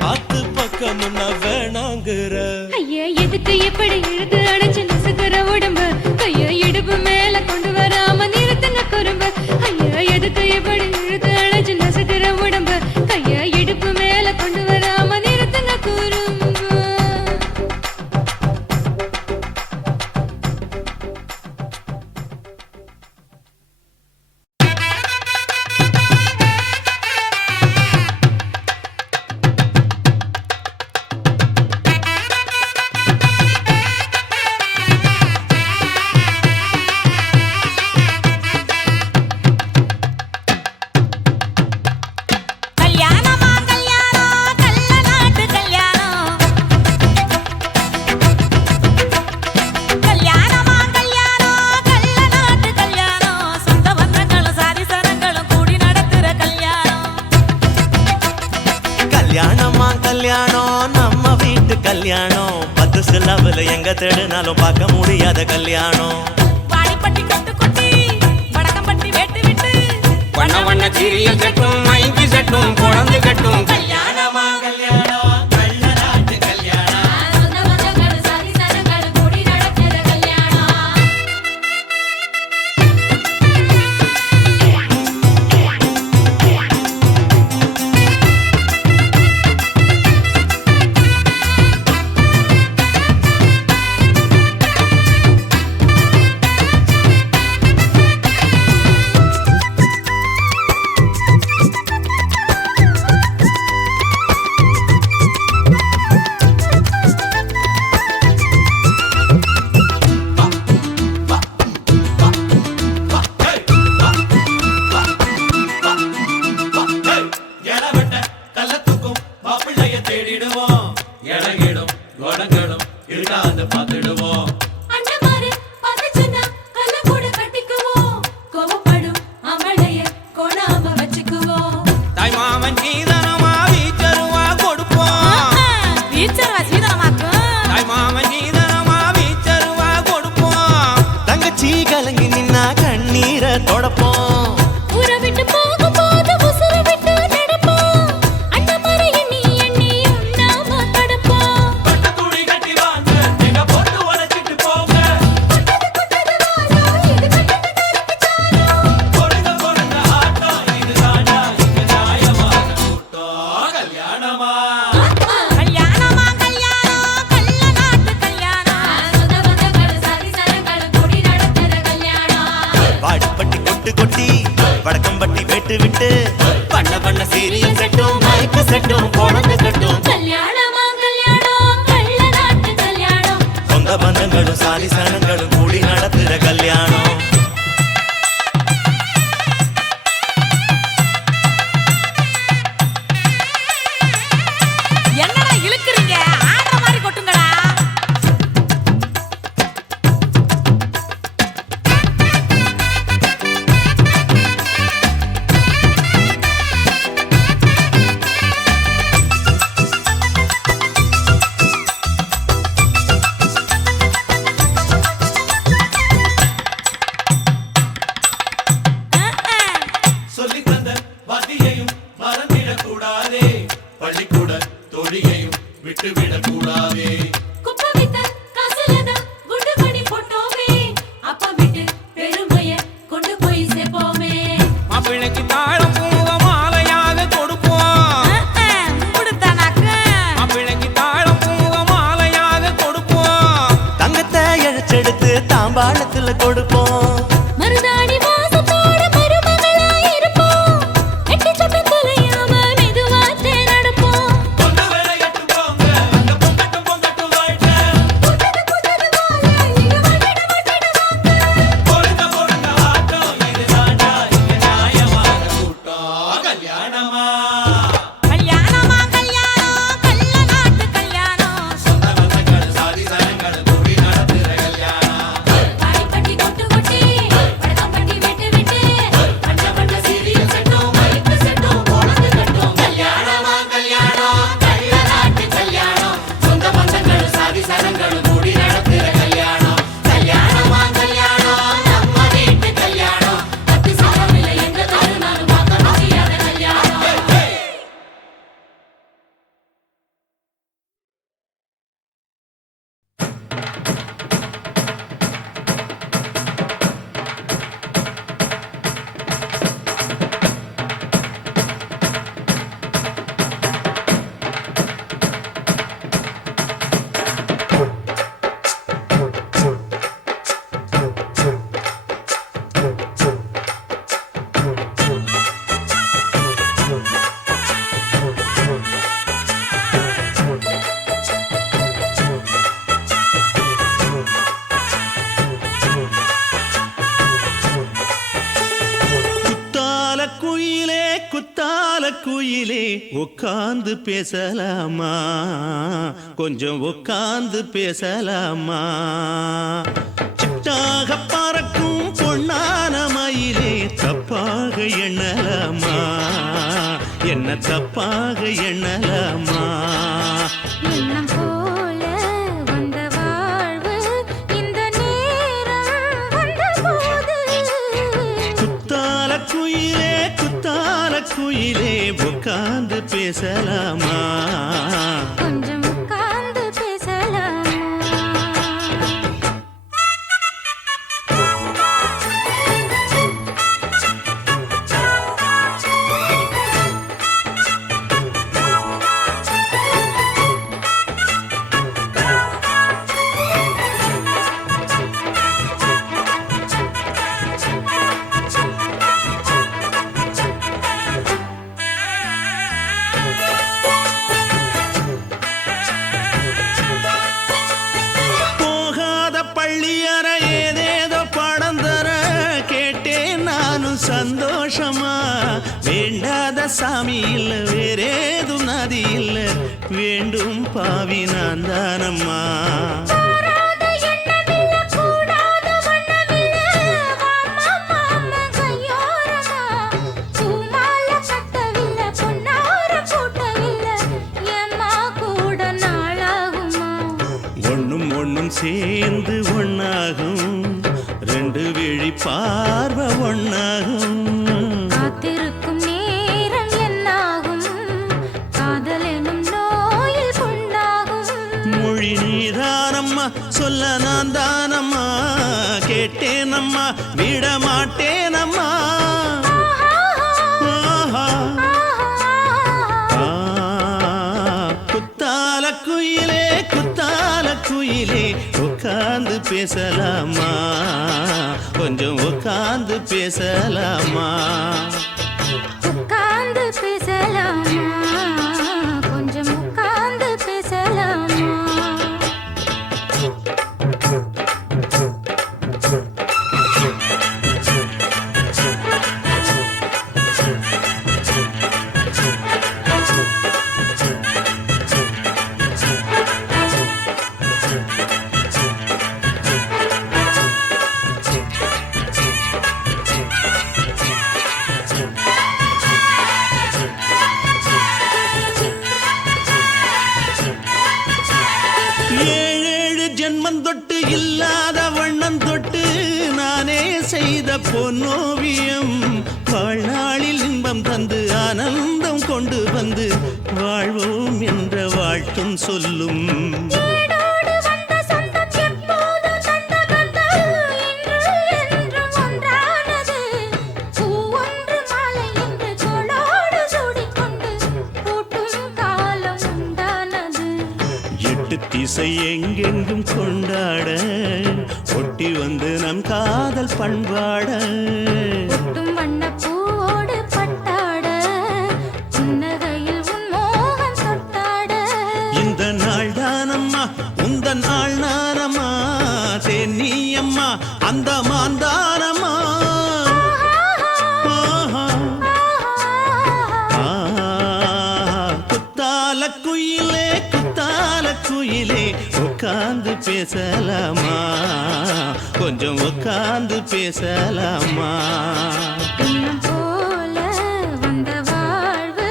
ஆத்து பக்கம் நான் வேணாங்குற. ஐயா எதுக்கு இப்படி இழுத்து அணைச்சு நசுக்குற உடம்ப, கைய இடுப்பு மேல கொண்டு வராம நிறுத்துங்க குறும்ப. ஐயா எதுக்கு இப்படி இழுத்து அணைச்சு நசுக்குற உடம்ப, கைய இடுப்பு மேல கொண்டு வராம நிறுத்துங்க குறும்ப. கல்யாணமா கல்யாணம் கள்ள நாட்டு கல்யாணம். கல்யாணமா கல்யாணம் கள்ள நாட்டு கல்யாணம். சொந்த பந்தங்களும் சாதி சனங்களும் கூடி நடத்துற கல்யாணம். கல்யாணமா கல்யாணம் நம்ம வீட்டு கல்யாணம். 10 சிலவுல எங்க தேடினாலும் பார்க்க முடியாத கல்யாணம். வாடிப்பட்டி கட்டு கொட்டி வடக்கம்பட்டி வேட்டு விட்டு வண்ண வண்ண சீரியல் செட்டும் மைங்கி செட்டும் குழந்தை கட்டும் கல்யாணமா கல்யாணம் கள்ள நாட்டு கல்யாணம். சொந்த பந்தங்களும் சாதி சனங்களும் கூடி நடத்துற கல்யாணம். கள்ளத்துக்கும் மாப்பிள்ளைய தேடிடுவோம். இளங்கிடும் கோடங்களும் இருக்காது பார்த்துடுவோம். அண்ணமாரு பதச்சுன்னா கல்ல கூட கட்டிக்குவோம். கோவப்படும் அவளைய கோணாம வச்சுக்குவோம். தாய் மாமன் சீதனமா வீச்சருவா கொடுப்போம். வீச்சரவா சீதனமாக்கும். தாய் மாமன் சீதனமா வீச்சருவா கொடுப்போம். தங்கச்சி கலங்கி நின்னா கண்ணீரை தொடப்போம். ஊரை விட்டு போகும்போது உசுரை விட்டு நடப்போம். அண்ணமாரு எண்ணி எண்ணி உண்ணாம தடுப்போம். பட்டு துணி கட்டி வாங்க, எங்க போட்டு உடைச்சிட்டு போங்க. கொடுங்க கொடுங்க ஆட்டம், இதுதானா இங்க நியாயமான கூட்டம். கல்யாணமா கல்யாணமா கல்யாணம் கள்ள நாட்டு கல்யாணம். சொந்த பந்தங்களும் சாதி சனங்களும் கூடி நடத்துற கல்யாணம். வாடிப்பட்டி கொட்டு கொட்டி வடக்கம்பட்டி வெட்டு விட்டு பண்ண பண்ண சீரியல் செட்டும் மைக்கு செட்டும் குழந்தை கட்டும். கல்யாணமா கல்யாணம் கள்ள நாட்டு கல்யாணம். சொந்த பந்தங்களும் சாதி சனங்களும் கூடி நடத்துற கல்யாணம். என்னடா இழுக்குறீங்க? ஆடுற மாதிரி கொட்டுங்கடா. குப்பை வித்த காசுலதா குண்டு மணி போட்டோமே அப்பா விட்டு பெருமைய கொண்டு போய் சேர்ப்போமே மாப்பிள்ளைக்கு தாழம் பூவ மாலையாக கொடுப்போம் மாப்பிள்ளைக்கு தாழம் பூவ மாலையாக கொடுப்போம் தங்கத்தை இழைச்செடுத்து தாம்பாளத்துல கொடுப்போம் மருதாணி வாசத்தோட மருமகளா இருப்போம் எட்டி சத்தம் தொலையாம மெதுவாத்தே நடப்போம் கல்யாணமா கல்யாணம் கல்ல நாட்டு கல்யாணம் தாடிப்பட்டி கொட்டு கொட்டி படகப்பட்டி விட்டு விட்டு பண்ட பண்ட சீரியல் செட்டும் மைக்கு செட்டும் போனது கட்டும் கல்யாணமா கல்யாணம் கல்ல நாட்டு கல்யாணம் சொந்த பந்தங்கள் சாதி சனங்கள் கூடி நடத்துற கல்யாணம் கல்யாணமா கல்யாணம் நம்ம வீட்டு கல்யாணம் பத்தி சாரமில்லை எங்க தருணாலும் பார்க்க முடியாத கல்யாணம் குத்தால குயிலே உட்கார்ந்து பேசலாமா கொஞ்சம் உட்கார்ந்து பேசலாமா சிட்டாக பறக்கும் பொன்னான மயிலே தப்பாக எண்ணலாமா என்ன தப்பாக எண்ணலாமா எண்ணம் போல வந்த வாழ்வு இந்த நேரம் வந்தபோது குத்தால குயிலே உட்கார்ந்து பேசலாமா கொஞ்சம் உட்கார்ந்து பேசலாமா போகாத பள்ளியற ஏதேதோ படம் தர கேட்டேன் நானும் சந்தோஷமா வேண்டாத சாமி இல்ல வேறேதும் நதி இல்ல வேண்டும் பாவி நான் தானம்மா கூடாத எண்ணமில்ல கூடாத வண்ணமில்ல வாமா மாமா கையோரமா பூமால கட்டவில்லை பொன்னார கூட்டவில்லை ஏம்மா கூட நாளாகுமா ஒண்ணும் சேர்ந்து ஒண்ணாகும் ரெண்டு விழி பார்வை ஒண்ணாகும் காத்திருக்கும் நேரம் என்னாகும் காதல் எனும் நோயில் புண்ணாகும் மொழி நீதானம்மா சொல்ல நான் தானம்மா கேட்டேனம்மா விட மாட்டேனம்மா ஆஹா. குத்தால குயிலே உட்கார்ந்து பேசலாமா கொஞ்சம் உட்கார்ந்து பேசலாமா உட்கார்ந்து பேசலாமா கொஞ்சம் உட்கார்ந்து பேசலாமா தொட்டு இல்லாத வண்ணம் தொட்டு நானே செய்த பொன்னோவியம் வாழ்நாளில் இன்பம் தந்து ஆனந்தம் கொண்டு வந்து வாழ்வோம் என்ற வாழ்க்கை பாட்டும் சொல்லும். ஏடோடு வந்த சொந்தம் எப்போது தந்த பந்தம் இன்று என்றும் ஒன்றானது. பூ ஒன்று மாலை என்று தோளோடு சூடிக்கொண்டு பூட்டும் காலம் உண்டானது. எட்டு திசை எங்கெங்கும் கொண்டாட ஒட்டி வந்து நம் காதல் பண்பாட. ஒட்டும் வண்ணப்பூவோடு பட்டாட புன்னகையில் உன் மோகம் தொட்டாட. இந்த நாள் தானம்மா உந்த நாள் நானம்மா தேனி அம்மா அந்த மாந்தானம்மா. குத்தால குயிலே குத்தால குயிலே உட்கார்ந்து பேசலாமா, கொஞ்சம் உட்கார்ந்து பேசலாமா. இன்னும் போல வந்த வாழ்வு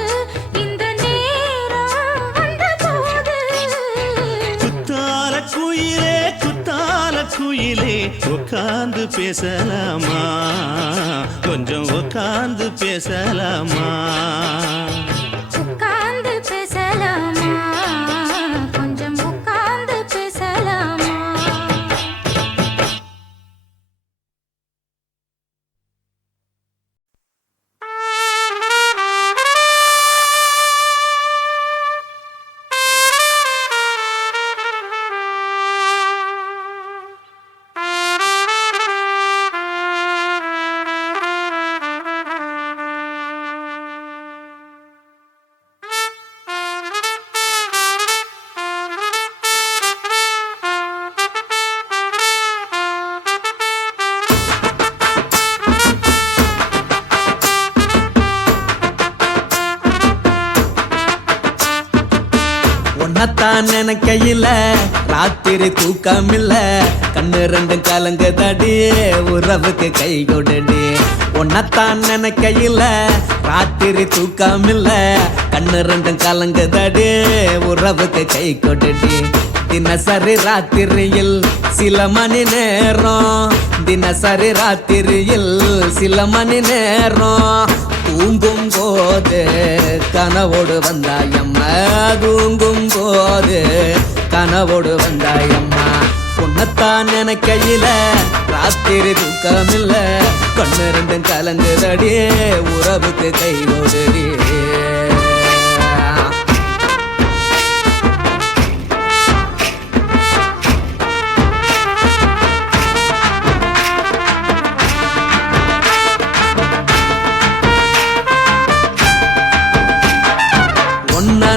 இந்த நேரம் வந்தபோது. குத்தால குயிலே குத்தால குயிலே உட்கார்ந்து பேசலாமா, கொஞ்சம் உட்கார்ந்து பேசலாமா. உட்கார்ந்து பேசலாமா, கொஞ்சம் உட்கார்ந்து பேசலாமா. உன்னத்தான் நினைக்கையில ராத்திரி தூக்கமில்ல, கண்ணு ரெண்டும் கலங்குதடி உறவுக்கு கை கொடுடி. உன்னத்தான் நினைக்கையில ராத்திரி தூக்கமில்ல, கண்ணு ரெண்டும் கலங்குதடி உறவுக்கு கை கொடுடி. தினசரி ராத்திரியில் சில மணி நேரம், தினசரி ராத்திரியில் சில மணி நேரம் தூங்கும் போது கனவோடு வந்தாயம்மா, தூங்கும் போது கனவோடு வந்தாயம்மா. உன்னத்தான் நினைக்கையில ராத்திரி தூக்கமில்ல, கண்ணு ரெண்டும் கலங்குதடி உறவுக்கு கை ஓடுடி.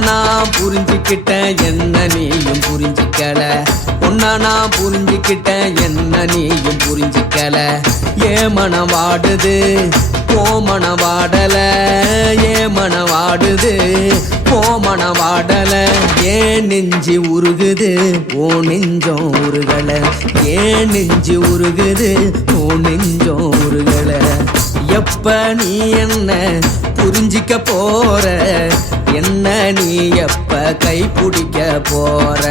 நான் புரிஞ்சுக்கிட்டேன் என்ன நீயும் புரிஞ்சிக்கல, உன்ன நான் புரிஞ்சுக்கிட்டேன் என்ன நீயும் புரிஞ்சிக்கல. ஏ மனம் வாடுது போ மனம் வாடல, ஏ மனம் வாடுது போ மனம் வாடல. ஏன் நெஞ்சு உருகுது ஓ நெஞ்சம் உருகல, ஏன் நெஞ்சு உருகுது ஓ நெஞ்சம் உருகல. எப்ப நீ என்ன புரிஞ்சிக்க போற, என்ன நீ எப்ப கை பிடிக்க போற.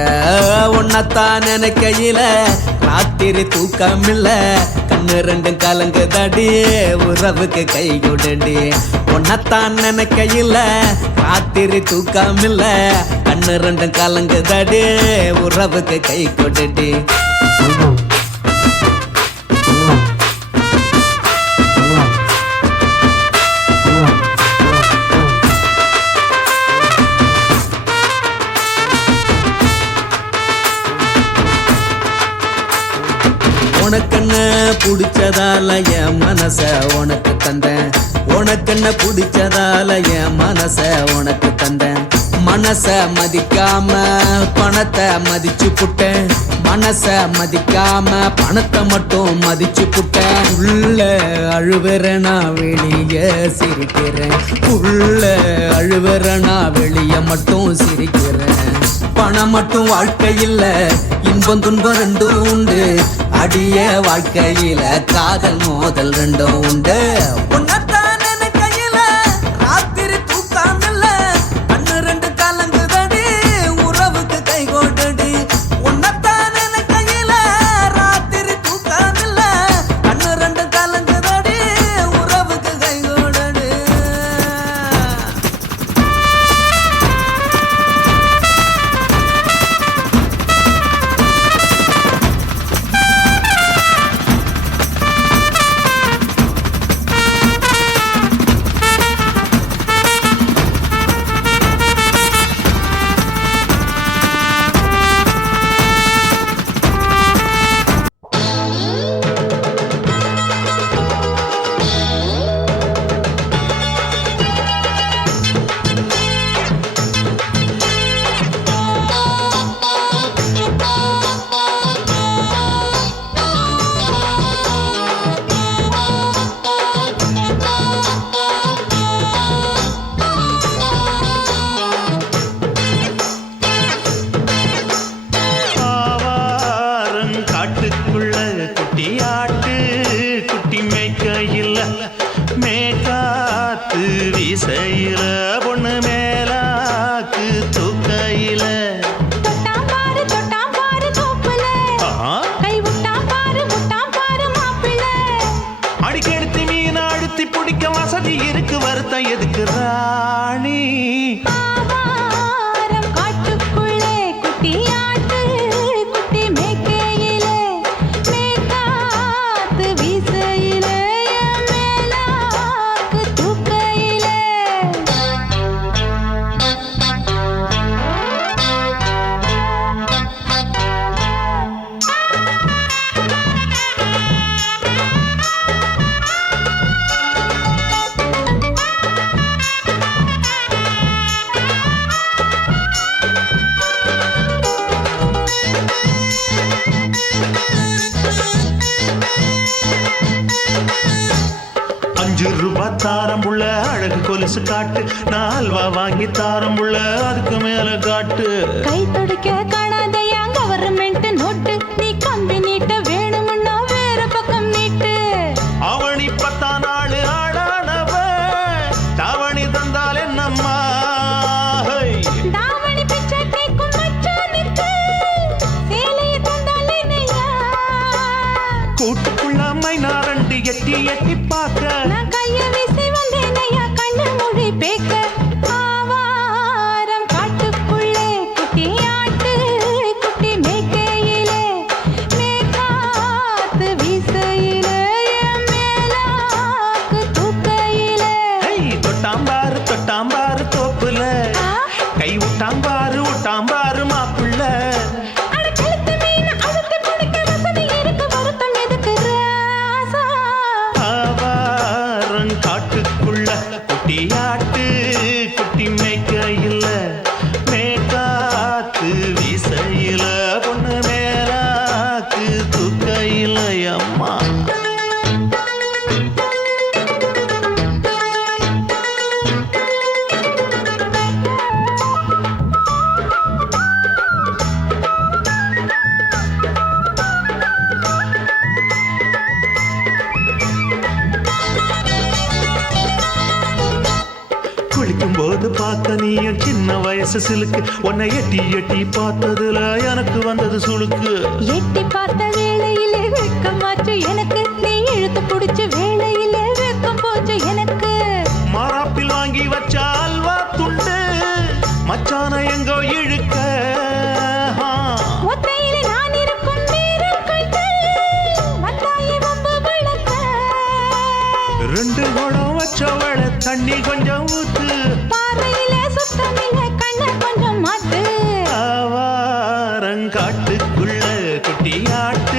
உன்னத்தான் நினைக்கையில ராத்திரி தூக்கமில்ல, கண்ணு ரெண்டும் கலங்குதடி உறவுக்கு கை கொடுடி. உன்னத்தான் நினைக்கையில ராத்திரி தூக்கமில்ல, கண்ணு ரெண்டும் கலங்குதடி உறவுக்கு கை கொடுடி. உனக்கென்ன பிடிச்சதால என் மனச உனக்கு தந்தேன், உனக்கென்ன பிடிச்சதால என் மனச உனக்கு தந்தேன். மனச மதிக்காம பணத்தை மதிச்சு புட்டேன், மனச மதிக்காம பணத்தை மட்டும் மதிச்சு புட்டேன். உள்ள அழுவுறனா வெளிய சிரிக்கிறேன், உள்ள அழுவுறனா வெளிய மட்டும் சிரிக்கிறேன். பணம் மட்டும் வாழ்க்கையில் இன்பம் துன்பம் ரெண்டும் உண்டு, அடிய வாழ்க்கையில காதல் மோதல் ரெண்டும் உண்டு. உன்னத்தான் நினைக்கையில ராத்திரி தூக்கமில்ல, கண்ணு ரெண்டு கலங்குதடி உறவுக்கு கை கொடுடி. உன்னத்தான் நினைக்கையில ராத்திரி தூக்கமில்ல, கண்ணு ரெண்டு கலங்குதடி உறவுக்கு கை கொடுடி. கொலுசு காட்டு நான் அல்வா வாங்கி தாரம் புள்ள அதுக்கு மேல காட்டு கை துடிக்க காணாதையா கவர்மெண்ட் நோட்டு நீ கம்பி நீட்ட வேணும்னா வேற பக்கம் நீட்டு அவனி 10 நாள் ஆடானவ தாவணி தந்தால் என்னம்மா தாவணி பிச்சை கேக்கும் மச்சானுக்கு சேலைய தந்தால் என்னையா கூட்டுக்குள்ள மைனாரண்டு எட்டி எட்டி பார்க்க நான் கைய வீசி வந்தேனையா கண்ணு மொழி பேக்க ஆவாரம் காட்டுக்குள்ளே குட்டி ஆட்டு குட்டி மேய்க்கையிலே மேக்காத்து வீசையிலே என் மேலாக்கு தூக்கையிலே தொட்டாம்பாரு தோப்புல கை விட்டாம்பாரு மாப்புள்ள அட கழுத்து மீன் அழுத்து பிடிக்க வசதி இருக்கு வருத்தம் எதுக்கு ராசா ஆவாரம் காட்டுக்குள்ள குட்டியாட்டு குட்டி மேய்க்கையில மேக்காத்து வீசையில பொண்ணு மேலாக்கு தூக்கையில அம்மா குளிக்கும் போது பார்க்க நீயும் சின்ன வயசு சிலுக்கு உன்னை எட்டி எட்டி பார்த்ததுல எனக்கு வந்தது சுளுக்கு எட்டி பார்த்த வேளையிலே வெக்கமாச்சு எனக்கு நீ இழுத்து பிடிச்ச வேளையிலே வெக்கம் போச்சு எனக்கு மாறாப்பில் வாங்கி வச்ச அல்வா துண்டு மச்சான எங்கோ இழுக்க ஒத்தையிலே நான் இருக்கும் நேரம் கண்டு வந்தாயே வம்பு விளக்க 2 குடம் வச்சவள தண்ணி கொஞ்சம் ஊத்து பார்வையிலே சுத்தமில்லை கண்ண கொஞ்சம் மாத்து ஆவாரங்காட்டுக்குள்ள குட்டியாட்டு